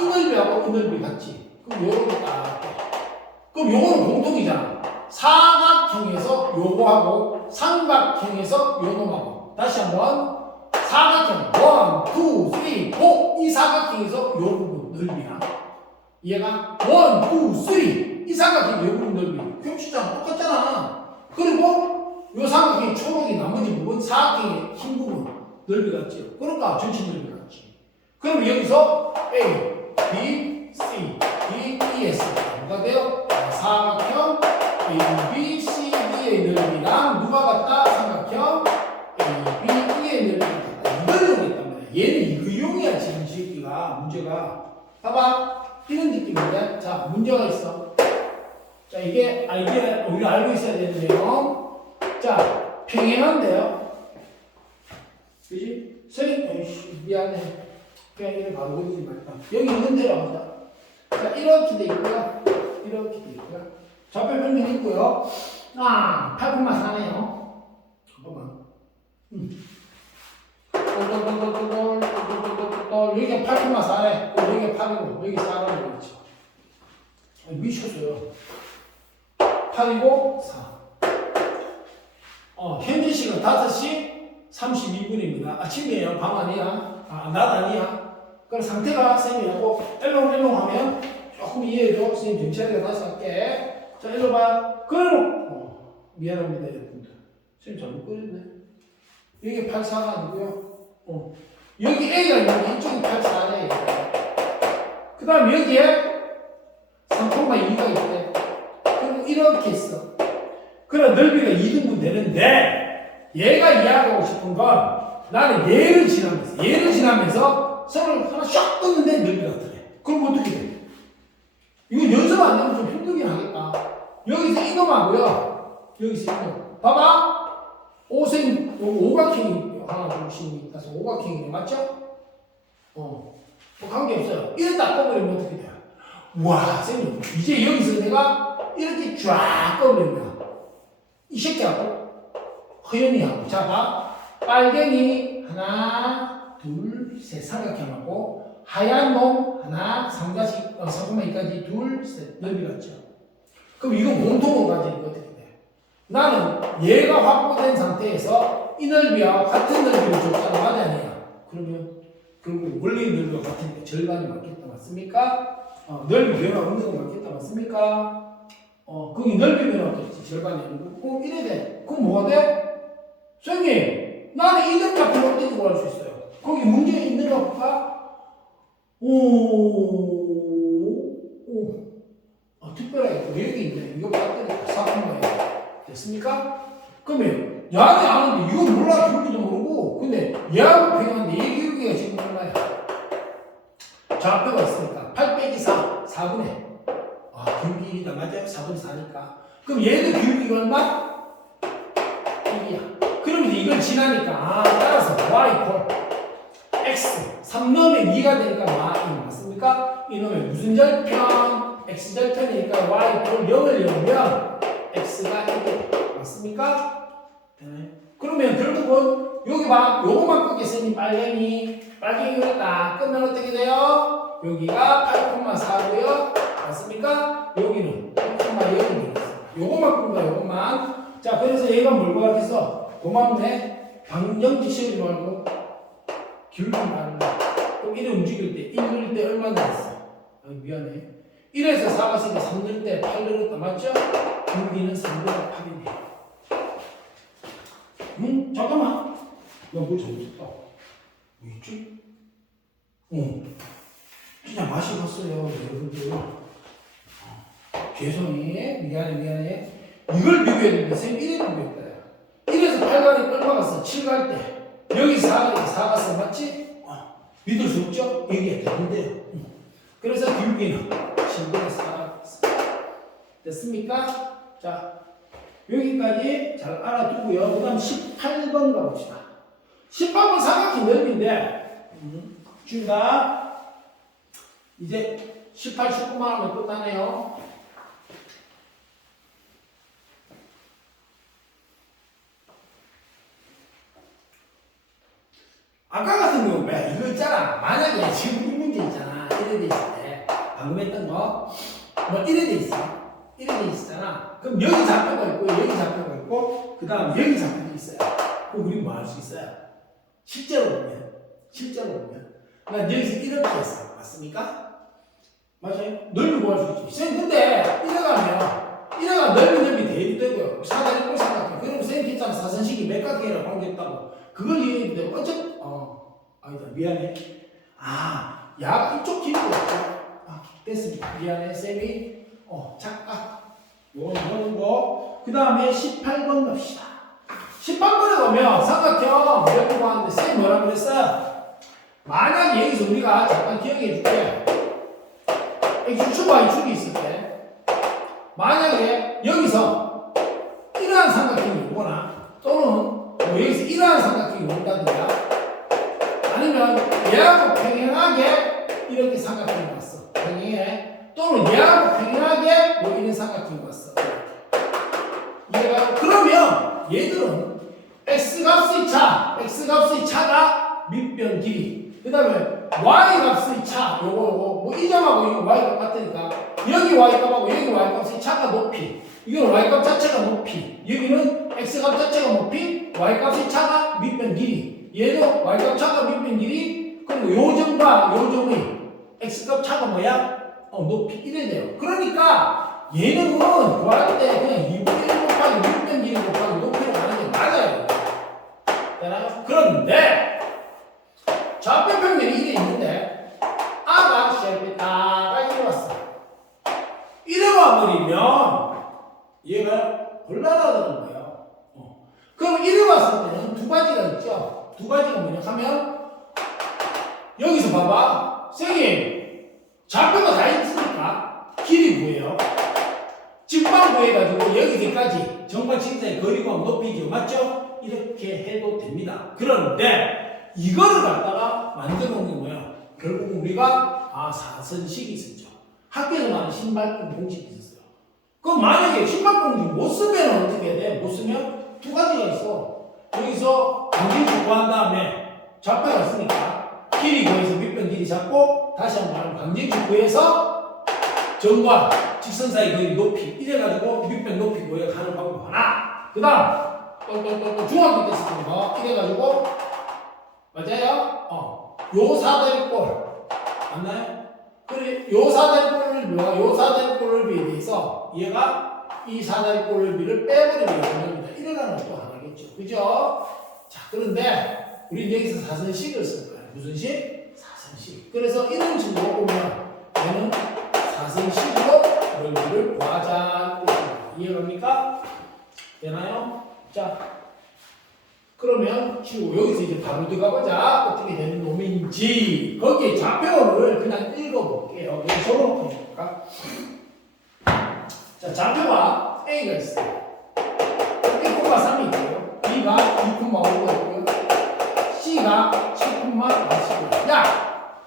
이 넓이하고 이 넓이 같지? 그럼 요렇게 딱. 그럼 요거는 공통이잖아. 사각형에서 요거하고 삼각형에서 요놈하고 다시 한번 사각형 1, 2, 3, 4 이 사각형에서 요 부분 넓이랑 얘가 1, 2, 3 이 사각형 요 부분 넓이 겹치잖아 똑같잖아. 그리고 요 사각형의 초록이 나머지 부분 사각형의 흰 부분 넓이 같지. 그러니까 전체 넓이 같지. 그럼 여기서 A, B, C, D, E, S 뭐가 돼요? 사각형 A, B, C, D의 넓이랑 누가 같다? 삼각형 A, B, E의 넓이가 같다. 이걸 이용했단 말이야. 얘는 이거 이용이야 지금 새끼가 문제가. 봐봐 이런 느낌인데 자 문제가 있어. 자 이게 아이디어 우리가 알고 있어야 되는데요. 자 평행한데요. 그지? 선생님 미안해. 그냥 이렇게 바로 그리지 말까. 여기 있는 대로 하자. 자 이렇게 돼 있고요. 이렇게 돼 있고요. 좌표평면 있고요. 8,4네요. 잠깐만. 여기가 8,4래. 여기가 8이고 여기 4라고 그랬죠. 미쳤어요. 8이고 4. 현재 시간 5시 32분입니다. 아침이에요. 밤 아니야. 낮 아니야. 그럼 상태가 쌤이라고 엘롱 하면 조금 이해해줘. 선생님 정치하게 다시 할게. 자, 일로 봐. 그럼 미안합니다, 여러분들. 선생님 잘못 그렸네. 여기 84가 아니고요. 여기 A가 있는데 이쪽이 84네. 그 다음 여기에 3,2가 있대. 그리고 이렇게 있어. 그럼 넓이가 2등분 되는데 얘가 이해하고 싶은 건 나는 얘를 지나면서 선을 하나 쫙 떴는데 넓이가 같으래. 그럼 어떻게 돼? 이건 연습 안 되면 좀 힘들긴 하겠다. 여기서 이놈하고요. 여기서 이놈. 봐봐. 오각형이 하나 중심이 있다서 오각형이 맞죠? 뭐 관계없어요. 이래 딱 꺼버리면 어떻게 돼요? 와, 선생님. 이제 여기서 내가 이렇게 쫙 꺼버린다. 이 새끼하고 허연이하고 자 봐. 빨갱이 하나 둘 셋 삼각형하고 하얀 놈 하나 3,2까지 둘 셋 넓이 같죠. 그럼 이거 공통으로 가지는 거 어떻게 돼? 나는 얘가 확보된 상태에서 이 넓이와 같은 넓이를 줬잖아. 맞아 아니야? 그러면 결국 원래 넓이와 같으니까 절반이 맞겠다 맞습니까? 넓이 변화 없는 거 맞겠다 맞습니까? 거기 넓이 변화 없겠지. 절반이 아니고 그럼 이래 돼. 그럼 뭐가 돼? 선생님 나는 이 넓이 앞에 어떻게 구할 수 있어요? 거기 문제 있는 거 볼까? 특별하게 여기 있네. 이거 봤더니 사건이에요. 됐습니까? 그러면 야는 아는데 이거 몰라 기울기도 모르고 근데 얘하고 평행한데 얘 기울기가 지금 얼마야? 좌표가 있으니까 8 빼기 4 4분의 기울기가 맞아요? 4분의 4니까 그럼 얘도 기울기가 얼마? 1이야. 그러면 이걸 지나니까 따라서 y 콜 x 3놈의 2가 되니까 y 맞습니까? 이놈의 무슨 절편? x절편이니까 y 콜 0을 열면 x가 1이에요. 맞습니까? 네. 그러면 결국은 여기 봐. 요거만 끄겠으니 빨갱이를 딱 끄면 어떻게 돼요? 여기가 8,4고요. 맞습니까? 여기는 8,0이 되겠습니다. 요거만 끈 거야. 요거만. 자, 그래서 얘가 뭘 구하겠어? 고맙네. 방정지 시험이 말고 기울기 말고 또 1을 움직일 때 1 넣을 때 얼마 나왔어? 미안해. 1에서 4가 있으니까 3 넣을 때 8 넣었다. 맞죠? 기울기는 3분의 8이네. 잠깐만. 야, 뭘 잘못했다. 뭐 있지? 진짜 맛이 갔어요, 여러분들. 죄송해. 미안해. 이걸 비교해야 되는데, 선생님 1에 비교했다. 1에서 8 가니 얼마 갔어? 7 갈 때. 여기 4 가니 4 갔어. 맞지? 믿을 수 없죠? 이게 되는데요. 그래서 기울기는 7분의 4가 갔어. 됐습니까? 자. 여기까지 잘 알아두고요. 그 다음 18번 가봅시다. 18번 사각형 넓이인데, 준다. 이제 18, 19만 하면 끝나네요. 아까 같은 경우에 이거 있잖아. 만약에 지금 이 문제 있잖아. 이래 돼 있을 때, 방금 했던 거, 뭐 이래 돼 있어. 이렇게 있잖아. 그럼 여기 좌표가 있고 여기 좌표가 있고 그 다음 여기 좌표도 있어요. 그럼 우리 뭐 할 수 있어요? 실제로 보면 난 여기서 이렇게 했어. 맞습니까? 맞아요? 넓이 구할 수 있지. 쌤 근데 이래가 넓이 대입 되고요. 사다리 삼각형. 그럼 쌤 기타 사선식이 몇각형이라고 관계없다고. 그걸 이해해도 되고 아니다 미안해. 야 이쪽 길이가 없죠. 됐습니다. 미안해 쌤이 잠깐 요런 거. 그 다음에 18번 갑시다. 18번에 보면 삼각형 넓이 구하는데 쌤 뭐라 그랬어요? 만약에 여기서 우리가 잠깐 기억해 줄게. X축과 Y축이 있을 때 만약에 여기서 이러한 삼각형이 오거나 또는 여기서 이러한 삼각형이 온다든가 아니면 얘하고 평행하게 이렇게 삼각형이 왔어. 평행해. 또는 얘하고 평행하게 뭐 이런 삼각형이 왔어. 그러면 얘들은 X값의 차가 밑변 길이 그 다음에 Y값의 차 요거 뭐 이 점하고 이거 Y값 같으니까 여기 Y값하고 여기 Y값의 차가 높이 이건 Y값 자체가 높이 여기는 X값 자체가 높이 Y값의 차가 밑변 길이 얘도 Y값 차가 밑변 길이 그리고 요 점과 요 점의 X값 차가 뭐야? 높이 이래 돼요. 그러니까 얘는 구할 때 그냥 2분의 1 곱하기 밑변 길이 곱하기 높이로 가는 게 맞아요. 되나요? 그런데 좌표 평면이 이래 있는데 아가 쉐피타가 이래 왔어. 이래 와버리면 얘가 곤란하다는 거예요. 그럼 이래 왔을 때는 두 가지가 있죠. 두 가지가 뭐냐 하면 여기서 봐봐. 선생님 좌표가 다 있으니까 길이 구해요. 직방 구해가지고 여기까지 정말 진짜의 거리가 높이죠. 맞죠? 이렇게 해도 됩니다. 그런데 이거를 갖다가 만들어 놓은 게 뭐야? 결국 우리가 사선식이 있었죠. 학교에서 말하는 신발끈 공식이 있었어요. 그럼 만약에 신발끈 공식 못 쓰면 어떻게 돼? 못 쓰면 두 가지가 있어. 여기서 방정식 구한 다음에 좌표가 있으니까 길이 구해서 밑변 길이 잡고 다시 한번 말하면 방정식 구해서 점과 직선 사이 거리 높이 이래가지고 밑변 높이 구해 가는 방법 하나. 그 다음 또 중학교 때 쓰는 거 이래가지고 맞아요? 요 사다리꼴 맞나요? 그래 요 사다리꼴을 비해서 얘가 이 사다리꼴을 비를 빼버리는 겁니다. 이래가는 것도 하나겠죠. 그죠? 자 그런데 우리 여기서 사선식을 쓸 거야. 무슨 식? 사선식. 그래서 이런 식으로 보면 얘는 사선식으로 넓이를 구하자. 이해갑니까? 되나요? 자, 그러면 지금 여기서 이제 바로 들어가보자. 어떻게 되는 놈인지. 거기에 좌표를 그냥 읽어볼게요. 여기 적어놓고 볼까? 자, 좌표가 A가 있어요. 1,3이 있고요. B가 2,5가 있고요. C가 7,4고. 야!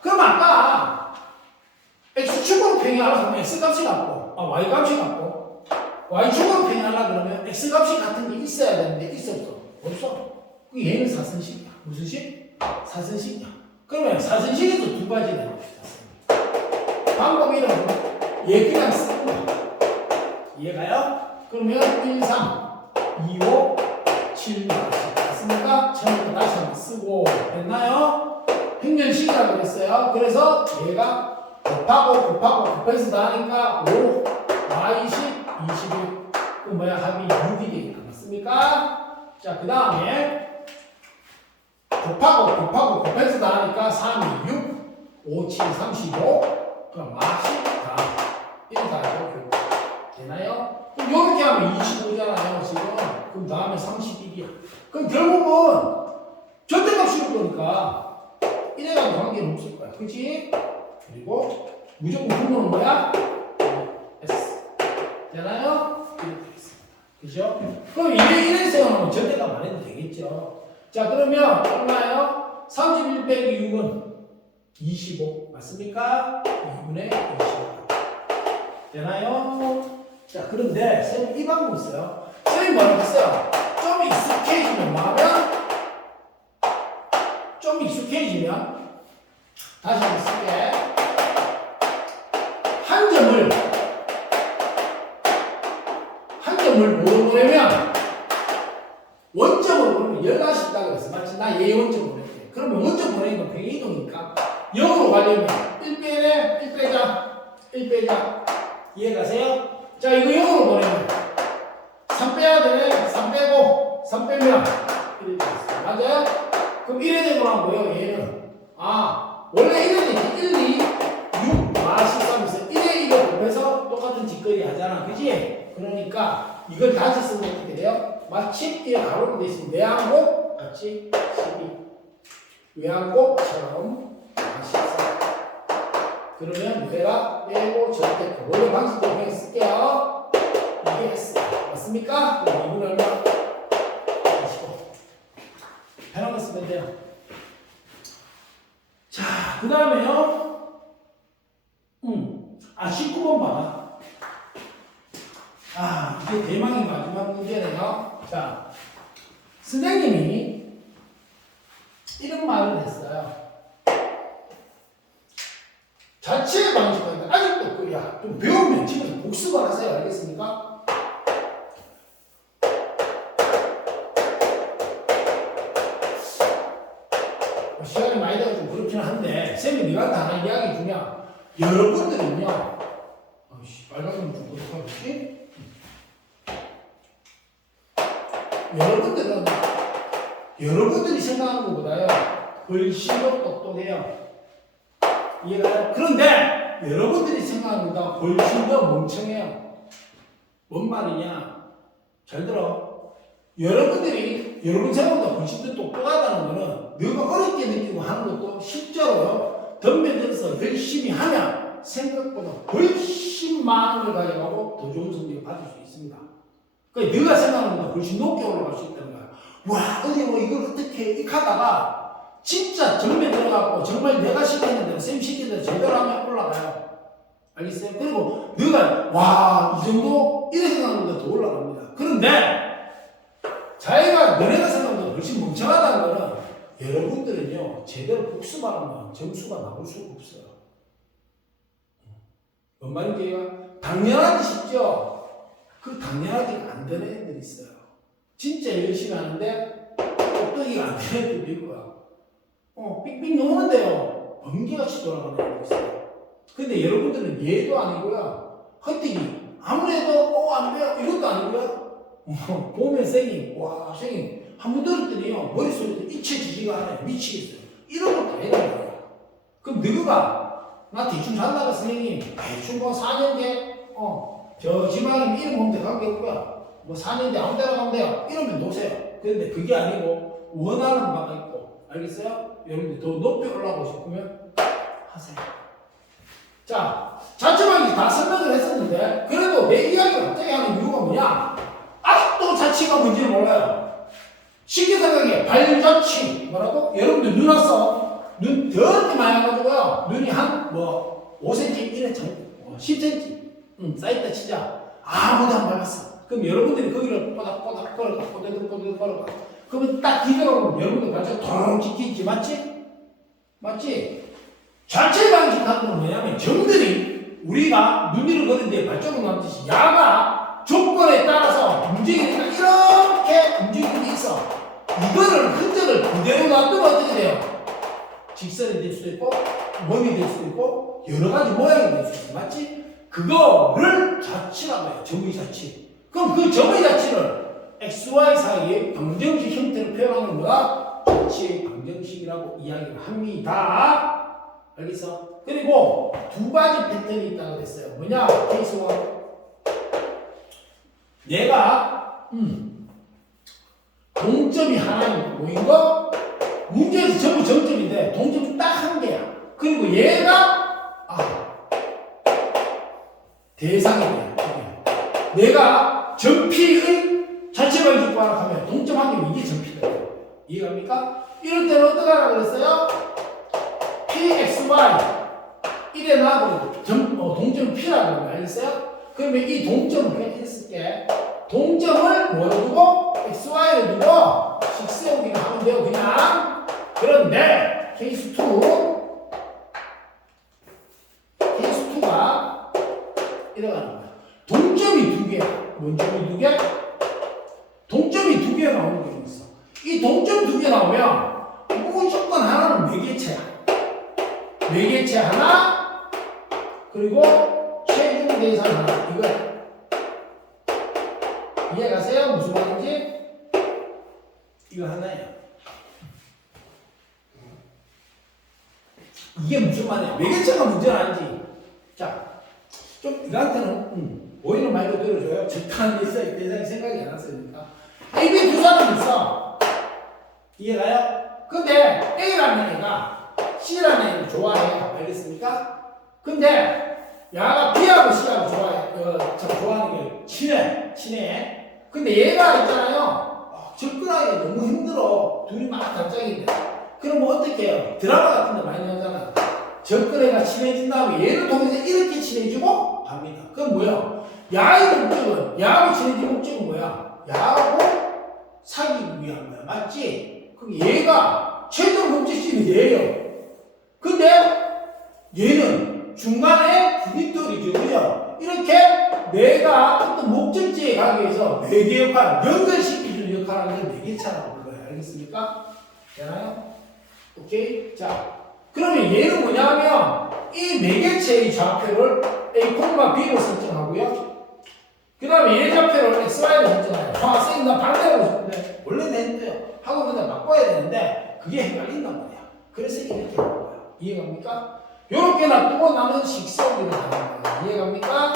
그럼 아까 X축으로 평행하려고 하면 X값이 같고, Y값이 같고, Y축으로 평행하려고 그러면 X값이 같은 게 있어야 되는데 있었어. 없어. 얘는 사선식이야. 무슨 식? 사선식이야. 그러면 사선식에서 두 가지를 해봅시다. 방법 이름은 얘 그냥 쓰는 거야. 이해가요? 그러면 1, 3, 2, 5, 7, 8 맞습니까? 처음부터 다시 한번 쓰고 됐나요? 행렬식이라고 그랬어요. 그래서 얘가 곱해서 다 하니까 5, Y10, 21. 그 뭐야? 합이 6이 되니까 맞습니까? 자, 그 다음에 곱해서 다 하니까 3, 2, 6, 5, 7, 35. 그럼 맛이 다 이렇게 하죠. 되나요? 그럼 이렇게 하면 25잖아요, 지금. 그럼 다음에 31이야. 그럼 결국은 절대값이 거니까 이래가지고 관계는 없을 거야. 그치? 그리고 무조건 분모는 뭐야? S. 되나요? 이렇게 되겠습니다. 그죠? 그럼 이래서 하면 절대값 안 해도 되겠죠. 자, 그러면 얼마예요? 31 빼기 6은 25. 맞습니까? 2분의 25. 되나요? 자, 그런데 쌤이 이 방법 있어요. 쌤이 뭐라고 했어요? 좀 익숙해지면 뭐하면? 좀 익숙해지면 다시 한번 쓸게. 한 점을 원점을 뭐로 보내면 원점으로 보내면 열가 싶다 그랬어. 맞지? 나 얘 원점 보낼게. 그러면 원점 보내니까 평행 이동이니까 0으로 가려면 1 빼네. 1 빼자. 1 빼자. 이해가세요? 자, 이거 0으로 보내면 3 빼야 되네. 3 빼고 3 빼면 1이 되겠어. 맞아요? 그럼 1에 되고 난 뭐예요? 얘는 원래 1에 되지. 1, 2, 6, 13 있어. 1에 1을 곱해서 똑같은 짓거리 하잖아. 그지? 그러니까 이걸 다시 쓰면 어떻게 돼요? 마치 이게 가로로 돼 있으면 내항곱 같이 12 외항곱처럼 14 그러면 내가 빼고 절대 원래 방식대로 그냥 쓸게요. 이게 S 맞습니까? 그럼 2분 얼마? 25 편한 거 쓰면 돼요. 자, 그 다음에요 19번 봐라. 이게 대망의 마지막 문제네요. 자, 선생님이 이런 말을 했어요. 자체 방식인데 아직도 그야 좀 배우면 집에서 복습을 하세요. 알겠습니까? 시간이 많이 돼서 좀 그렇긴 한데 쌤이 네가 하나 이야기 주냐? 여러분들은요. 빨간색 좀 어떡하겠지? 여러분들이 생각하는 것보다요 훨씬 더 똑똑해요. 이해가요? 그런데 여러분들이 생각하는 것보다 훨씬 더 멍청해요. 뭔 말이냐? 잘 들어. 여러분 생각보다 훨씬 더 똑똑하다는 거는 너가 어렵게 느끼고 하는 것도 실제로요 덤벼들어서 열심히 하면 생각보다 훨씬 많은 걸 가져가고 더 좋은 성적을 받을 수 있습니다. 그러니까 네가 생각하는 것보다 훨씬 높게 올라갈 수 있다는 거야. 와, 어디 뭐 이걸 어떻게 이렇게 하다가 진짜 정면 들어가고 정말 내가 시키는 대로 쌤 시키는 대로 제대로 하면 올라가요. 알겠어요? 그리고 네가 와, 이 정도 이렇게 생각하는 것보다 더 올라갑니다. 그런데 자기가 너네가 생각하는 것보다 훨씬 멍청하다는 거는 여러분들은요 제대로 복습하면 점수가 나올 수가 없어요. 뭔 말인지요? 당연하지 싶죠? 그 당연하지가 안 되는 애들이 있어요. 진짜 열심히 하는데 깍두기가 안 되는 애들도 있고요. 삑삑 넘었는데요 번개같이 돌아가는 애들도 있어요. 근데 여러분들은 얘도 아니고요 헛되기 아무래도 안 돼요 이것도 아니고요 보면 선생님 와 선생님 한 번 들었더니요 머릿속에 잊혀지지가 않아요. 미치겠어요. 이런 것도 아니라고요. 그럼 너가 나 대충 살다가 선생님 대충 뭐 4년제 저 지방이면 이름 보면 관계없고요 뭐 4년제 아무 데나 가면 돼요 이러면 놓으세요. 그런데 그게 아니고 원하는 바가 있고 알겠어요? 여러분들 더 높이 올라가고 싶으면 하세요. 자, 자체방이 다 설명을 했었는데 그래도 내 이야기를 갑자기 하는 이유가 뭐냐? 아직도 자치가 뭔지를 몰라요. 쉽게 생각해. 발자취. 뭐라고? 여러분들 눈 왔어? 눈 더럽게 많이 와가지고요. 눈이 한 5cm, 1회 정도, 10cm 쌓였다 치자. 아무도 안 밟았어. 그럼 여러분들이 거기를 꼬닥꼬닥 걸어가, 꼬닥꼬닥 걸어가. 그러면 딱 뒤돌아보면 여러분들 발자취 통 찍히지. 맞지? 맞지? 자체 방식 하는 건 뭐냐면 점들이 우리가 눈위를 거는데 발자국 남듯이 야가 조건에 따라서 움직이니까 이렇게 움직이는 게 있어. 이거를 흔적을 그대로 놔두면 어떻게 돼요? 직선이 될 수도 있고 원이 될 수도 있고 여러 가지 모양이 될 수 있어. 맞지? 그거를 자치라고 해요. 점의 자치. 그럼 그 점의 자치를 XY 사이의 방정식 형태로 표현하는 거가 자치의 방정식이라고 이야기를 합니다. 알겠어? 그리고 두 가지 패턴이 있다고 했어요. 뭐냐? 케이스 1. 내가 동점이 하나 모인 거 문제에서 전부 정점인데 동점이 딱 한 개야. 그리고 얘가 대상이 돼요. 내가 전피의 자체 방식 구하라고 하면 동점 한 개면 이게 전피가 돼요. 이해갑니까? 이럴 때는 어떻게 하라고 그랬어요? PXY 1에 놔버리고 동점 P라고 하면 알겠어요? 그러면 이 동점을 그냥 이렇게 쓸게. 동점을 뭐로 두고 XY를 두고 식 세우기를 하면 돼요. 그냥. 그런데 케이스 2가 이러가는 거야. 동점이 두 개야. 뭔 점이 두 개? 동점이 두 개 나오는 게 있어. 이 동점 두 개 나오면 무조건 하나는 매개체야. 매개체 하나, 그리고 최종 대상 하나. 이거야. 이해가세요? 무슨 말인지? 이거 하나예요. 이게 무슨 말이야? 매개체가 문제는 아니지. 자, 좀 이한테는 오히려 말도 들어줘요. 적당한 대상이 생각이 안 났으니까. A, B 두 사람 있어. 이해가요? 근데 A라는 애가 C라는 애를 좋아해요. 알겠습니까? 근데 야가 B하고 C하고 좋아하는 게 친해. 근데 얘가 있잖아요. 접근하기가 너무 힘들어. 둘이 막 단짝인데. 그럼 뭐 어떻게 해요? 드라마 같은 데 많이 나오잖아. 접근해가 친해진 다음에 얘를 통해서 이렇게 친해지고 갑니다. 그럼 뭐야? 야의 목적은, 야하고 친해진 목적은 뭐야? 야하고 사귀기 위한 거야. 맞지? 그럼 얘가 최종 목적지는 얘예요. 근데 얘는 중간에 구깃돌이죠. 그죠? 이렇게 내가 어떤 목적지에 가기 위해서 매개 역할, 연결시켜주는 역할을 하는 게 매개차라고 불러요. 알겠습니까? 되나요? 오케이? 자, 그러면 얘는 뭐냐면 이 매개체의 좌표를 A, B로 설정하고요. 그 다음에 얘 좌표를 XY로 설정해요. 선생님 나 반대로 썼는데 원래는 했는데요. 하고 그냥 바꿔야 되는데 그게 헷갈린단 말이야. 그래서 이렇게 하는 거예요. 이해갑니까? 요렇게 놔두고 나는 식세우기를 하는 거예요. 이해갑니까?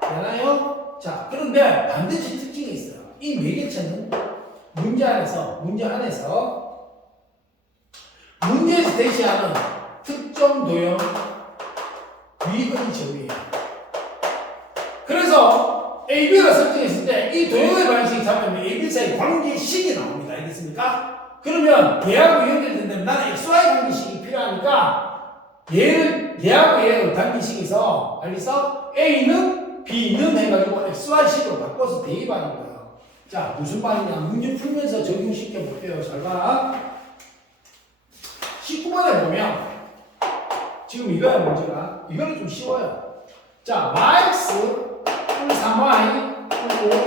되나요? 자, 그런데 반드시 특징이 있어요. 이 매개체는 문제 안에서 문제에서 대시하는 특정 도형 위의 점이에요. 그래서 AB를 설정했을 때 이 도형의 방식이 잡히면 AB 사이 관계식이 나옵니다. 알겠습니까? 그러면 얘하고 연결된다면 나는 XY 관계식이 필요하니까 얘하고 얘를 관계식에서 알겠어? A는 B는 해가지고 XY식으로 바꿔서 대입하는 거예요. 자, 무슨 말이냐? 문제 풀면서 적용시켜 볼게요. 잘 봐. 19번에 보면 지금 이거야 문제가. 이거는 좀 쉬워요. 자, 마x 3y 5 0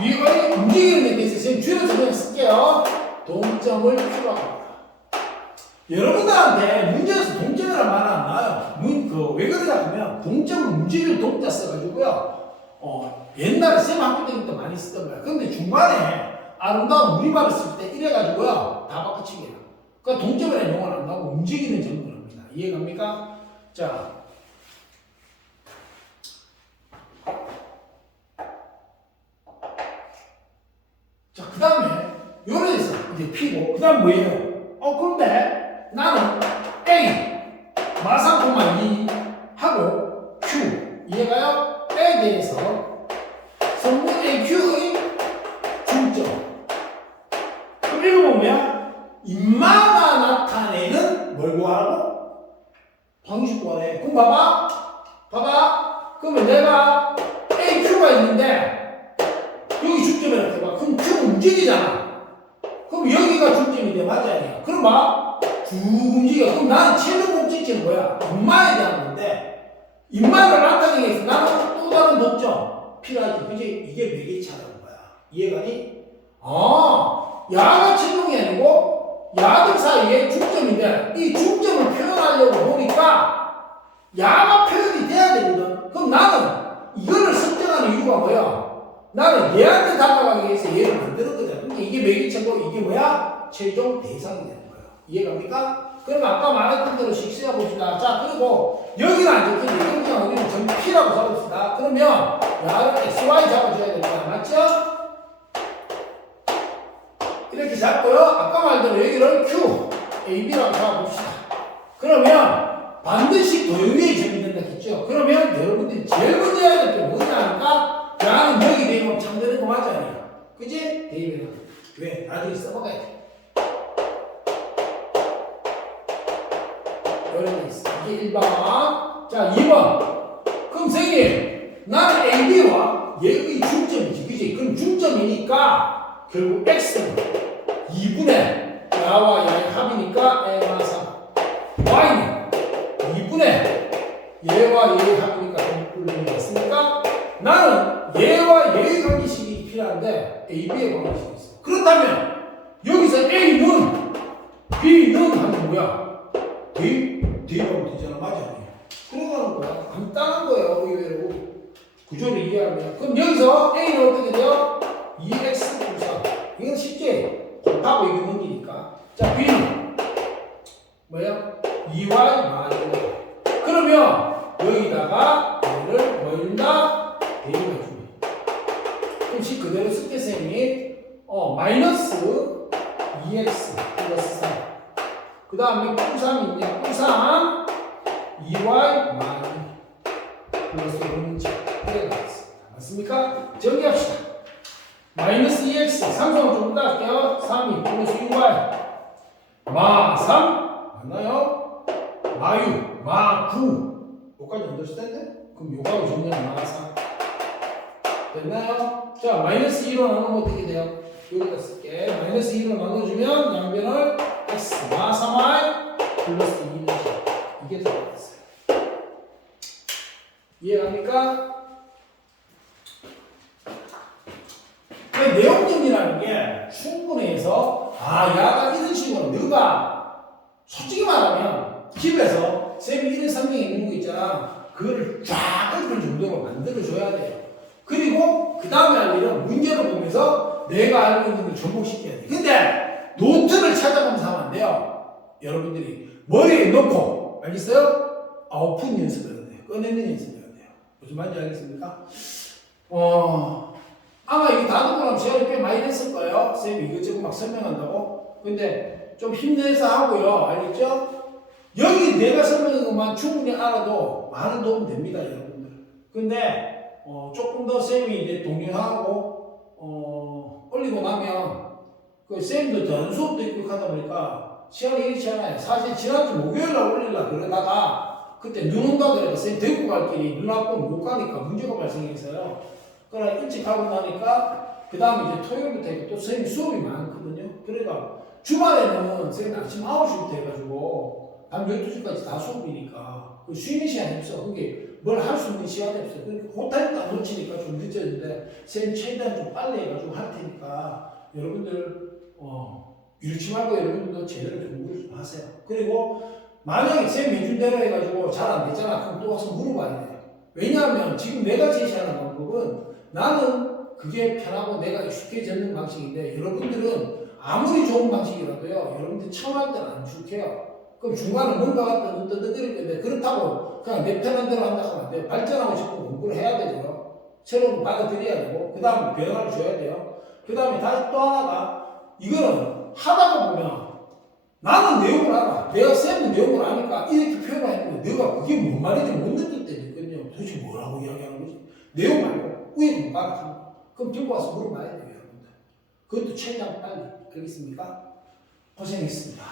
위의 움직이는 데 대해서 지금 줄여서 그냥 쓸게요. 동점을 필요합니다. 여러분들한테 문제에서 동점이라는 말은 안 나와요. 왜 그러냐 하면 동점을 움직일 동자 써가지고요. 옛날에 쌤 학교 때부터 많이 쓰던 거야. 근데 중간에 아름다운 우리말을 쓸 때 이래가지고요. 다 바꿔치기해요. 그러니까 동점이라는 용어는 안 나오고 움직이는 점을 합니다. 이해갑니까? 자. 자, 그 다음에 요런 데서 이제 P고 그 다음 뭐예요? 그런데 나는 A 마상, 2 하고 Q 이해가요? A에 대해서 성분 AQ의 중점. 그럼 읽어보면 뭐야? 인마가 나타내는 뭘 구하라고? 방식 구하래. 그럼 봐봐. 그러면 내가 AQ가 있는데 여기 중점이라고 해봐. 그럼 Q가 움직이잖아. 그럼 여기가 중점이 돼. 맞아, 아니야? 그럼 쭉 움직여. 그럼 나는 최종 목적지는 뭐야? 인마에 대한 건데, 인마를 나타내기 위해서 나는 또 다른 독점 필요하지. 그지? 이게 매개차라는 거야. 이해가니? 야가 최종이 아니고, 야들 사이에 중점인데, 이 중점을 표현하려고 보니까, 야가 표현이 돼야 되거든. 그럼 나는 이거를 설정하는 이유가 뭐야? 나는 얘한테 다가가기 위해서 얘를 만들었거든. 그러니까 이게 매개체고 이게 뭐야? 최종 대상이 되는 거야. 이해갑니까? 그럼 아까 말했던 대로 식세어 봅시다. 자, 그리고 여기는 안 적혀있는데 여기 그냥 우리는 전부 P라고 잡읍시다. 그러면 야를 XY 잡아줘야 됩니다. 맞죠? 이렇게 잡고요. 아까 말대로 여기를 Q, AB라고 잡아봅시다. 그러면 반드시 도형의 점이 된다 했죠? 그러면 여러분들이 제일 먼저 해야 될 게 뭐냐 하니까 야는 여기 대입하면 참 되는 거 맞아, 아니야? 그지? 대입해라. 왜? 나중에 써먹어야 돼. 이런 게 있어. 이게 1번. 자, 2번. 그럼 선생님, 나는 AB와 얘의 중점이지. 그지? 그럼 중점이니까 결국 X는 2분의 야와 야의 합이니까 N마 3. Y는 2분의 얘와 얘의 합이니까 6분의 나는 얘와 얘의 관계식이 필요한데 A, B의 관계식이 있어. 그렇다면 여기서 A는 B는 하면 뭐야? 대입하면 되잖아. 맞아. 그러는 거야. 간단한 거예요. 의외로 구조를 이해하면. 그럼 여기서 A는 어떻게 돼요? 2x 플러스 3. 이건 쉽게 곱하고 이거 넘기니까. 자, B는 뭐예요? 2y 마이너스. 그러면 여기다가 얘를 뭐인다? 대입해주면. 그럼 식 그대로 쓸게 쌤이 마이너스 2x 플러스 3. 그 다음에 q3이 있네. q3 2y 마이너스 플러스 5는 이렇게 나왔습니다. 맞습니까? 정리합시다. 마이너스 2x 상수항 좀 이따 할게요. 3이 플러스 6y 마 3 맞나요? 마유 마 9 여기까지 understand? 그럼 요거하고 정리하면 마 3 됐나요? 자 마이너스 2로 나누면 어떻게 돼요? 여기다 쓸게. 마이너스 2로 나눠주면 양변을 x 마 3y 플러스 2는 이게 들어갔어요. 이해갑니까? 내용 정리라는 게 충분해서 야가 이런 식으로 너가 솔직히 말하면 집에서 쌤이 이런 성경에 있는 거 있잖아. 그거를 쫙 읽을 정도로 만들어줘야 돼요. 그리고 그 다음에 할 일은 문제를 보면서 내가 알고 있는 걸 접목시켜야 돼. 근데 노트를 찾아가면서 하면 안 돼요. 여러분들이 머리에 넣고 알겠어요? 오픈 연습을 해야 돼요. 꺼내는 연습을 해야 돼요. 무슨 말인지 알겠습니까? 아마 이거 다 듣고 나면 시간이 꽤 많이 됐을 거예요. 쌤이 이것저것 막 설명한다고. 근데 좀 힘내서 하고요. 알겠죠? 여기 내가 설명한 것만 충분히 알아도 많은 도움 됩니다, 여러분들. 근데 조금 더 쌤이 이제 독려하고 올리고 나면 그 쌤도 다른 수업도 있고 하다 보니까 시간이 이렇지 않아요. 사실 지난주 목요일날 올리려고 그러다가 그때 눈 온다 그래서 쌤 데리고 갈 길이 눈 아프면 못 가니까 문제가 발생해서요. 그러나 일찍 하고 나니까 그 다음에 이제 토요일부터 또 선생님 수업이 많거든요. 그러니까 주말에는 선생님 아침 9시부터 해가지고 밤 12시까지 다 수업이니까 쉬는 시간이 없어. 그게 뭘 할 수 있는 시간이 없어. 그러니까 호텔도 안 놓치니까 좀 늦어지는데 선생님 최대한 좀 빨리 해가지고 할 테니까 여러분들 이렇지 말고 여러분들도 제대로 공부를 좀 하세요. 그리고 만약에 선생님 해준 대로 해가지고 잘 안 됐잖아. 그럼 또 와서 물어봐야 돼요. 왜냐하면 지금 내가 제시하는 방법은 나는 그게 편하고 내가 익숙해지는 방식인데 여러분들은 아무리 좋은 방식이라도요 여러분들 처음 할 때는 안 익숙해요. 그럼 중간에 뭔가 갖다 떠들거릴 건데 그렇다고 그냥 내 편한 대로 한다 하면 안 돼요. 발전하고 싶으면 공부를 해야 되죠. 새로운 거 받아들여야 되고 그 다음에 변화를 줘야 돼요. 그 다음에 다시 또 하나가 이거는 하다가 보면 나는 내용을 알아. 내가 쌤은 내용을 아니까 이렇게 표현을 했는데 내가 그게 뭔 말인지 못 느낄 때도 있거든요. 도대체 뭐라고 이야기하는 거지? 내용 말고 우에 못 알아듣는 거. 그럼 들고 와서 물어봐야 돼요, 여러분들. 그것도 최대한 빨리. 알겠습니까? 고생했습니다.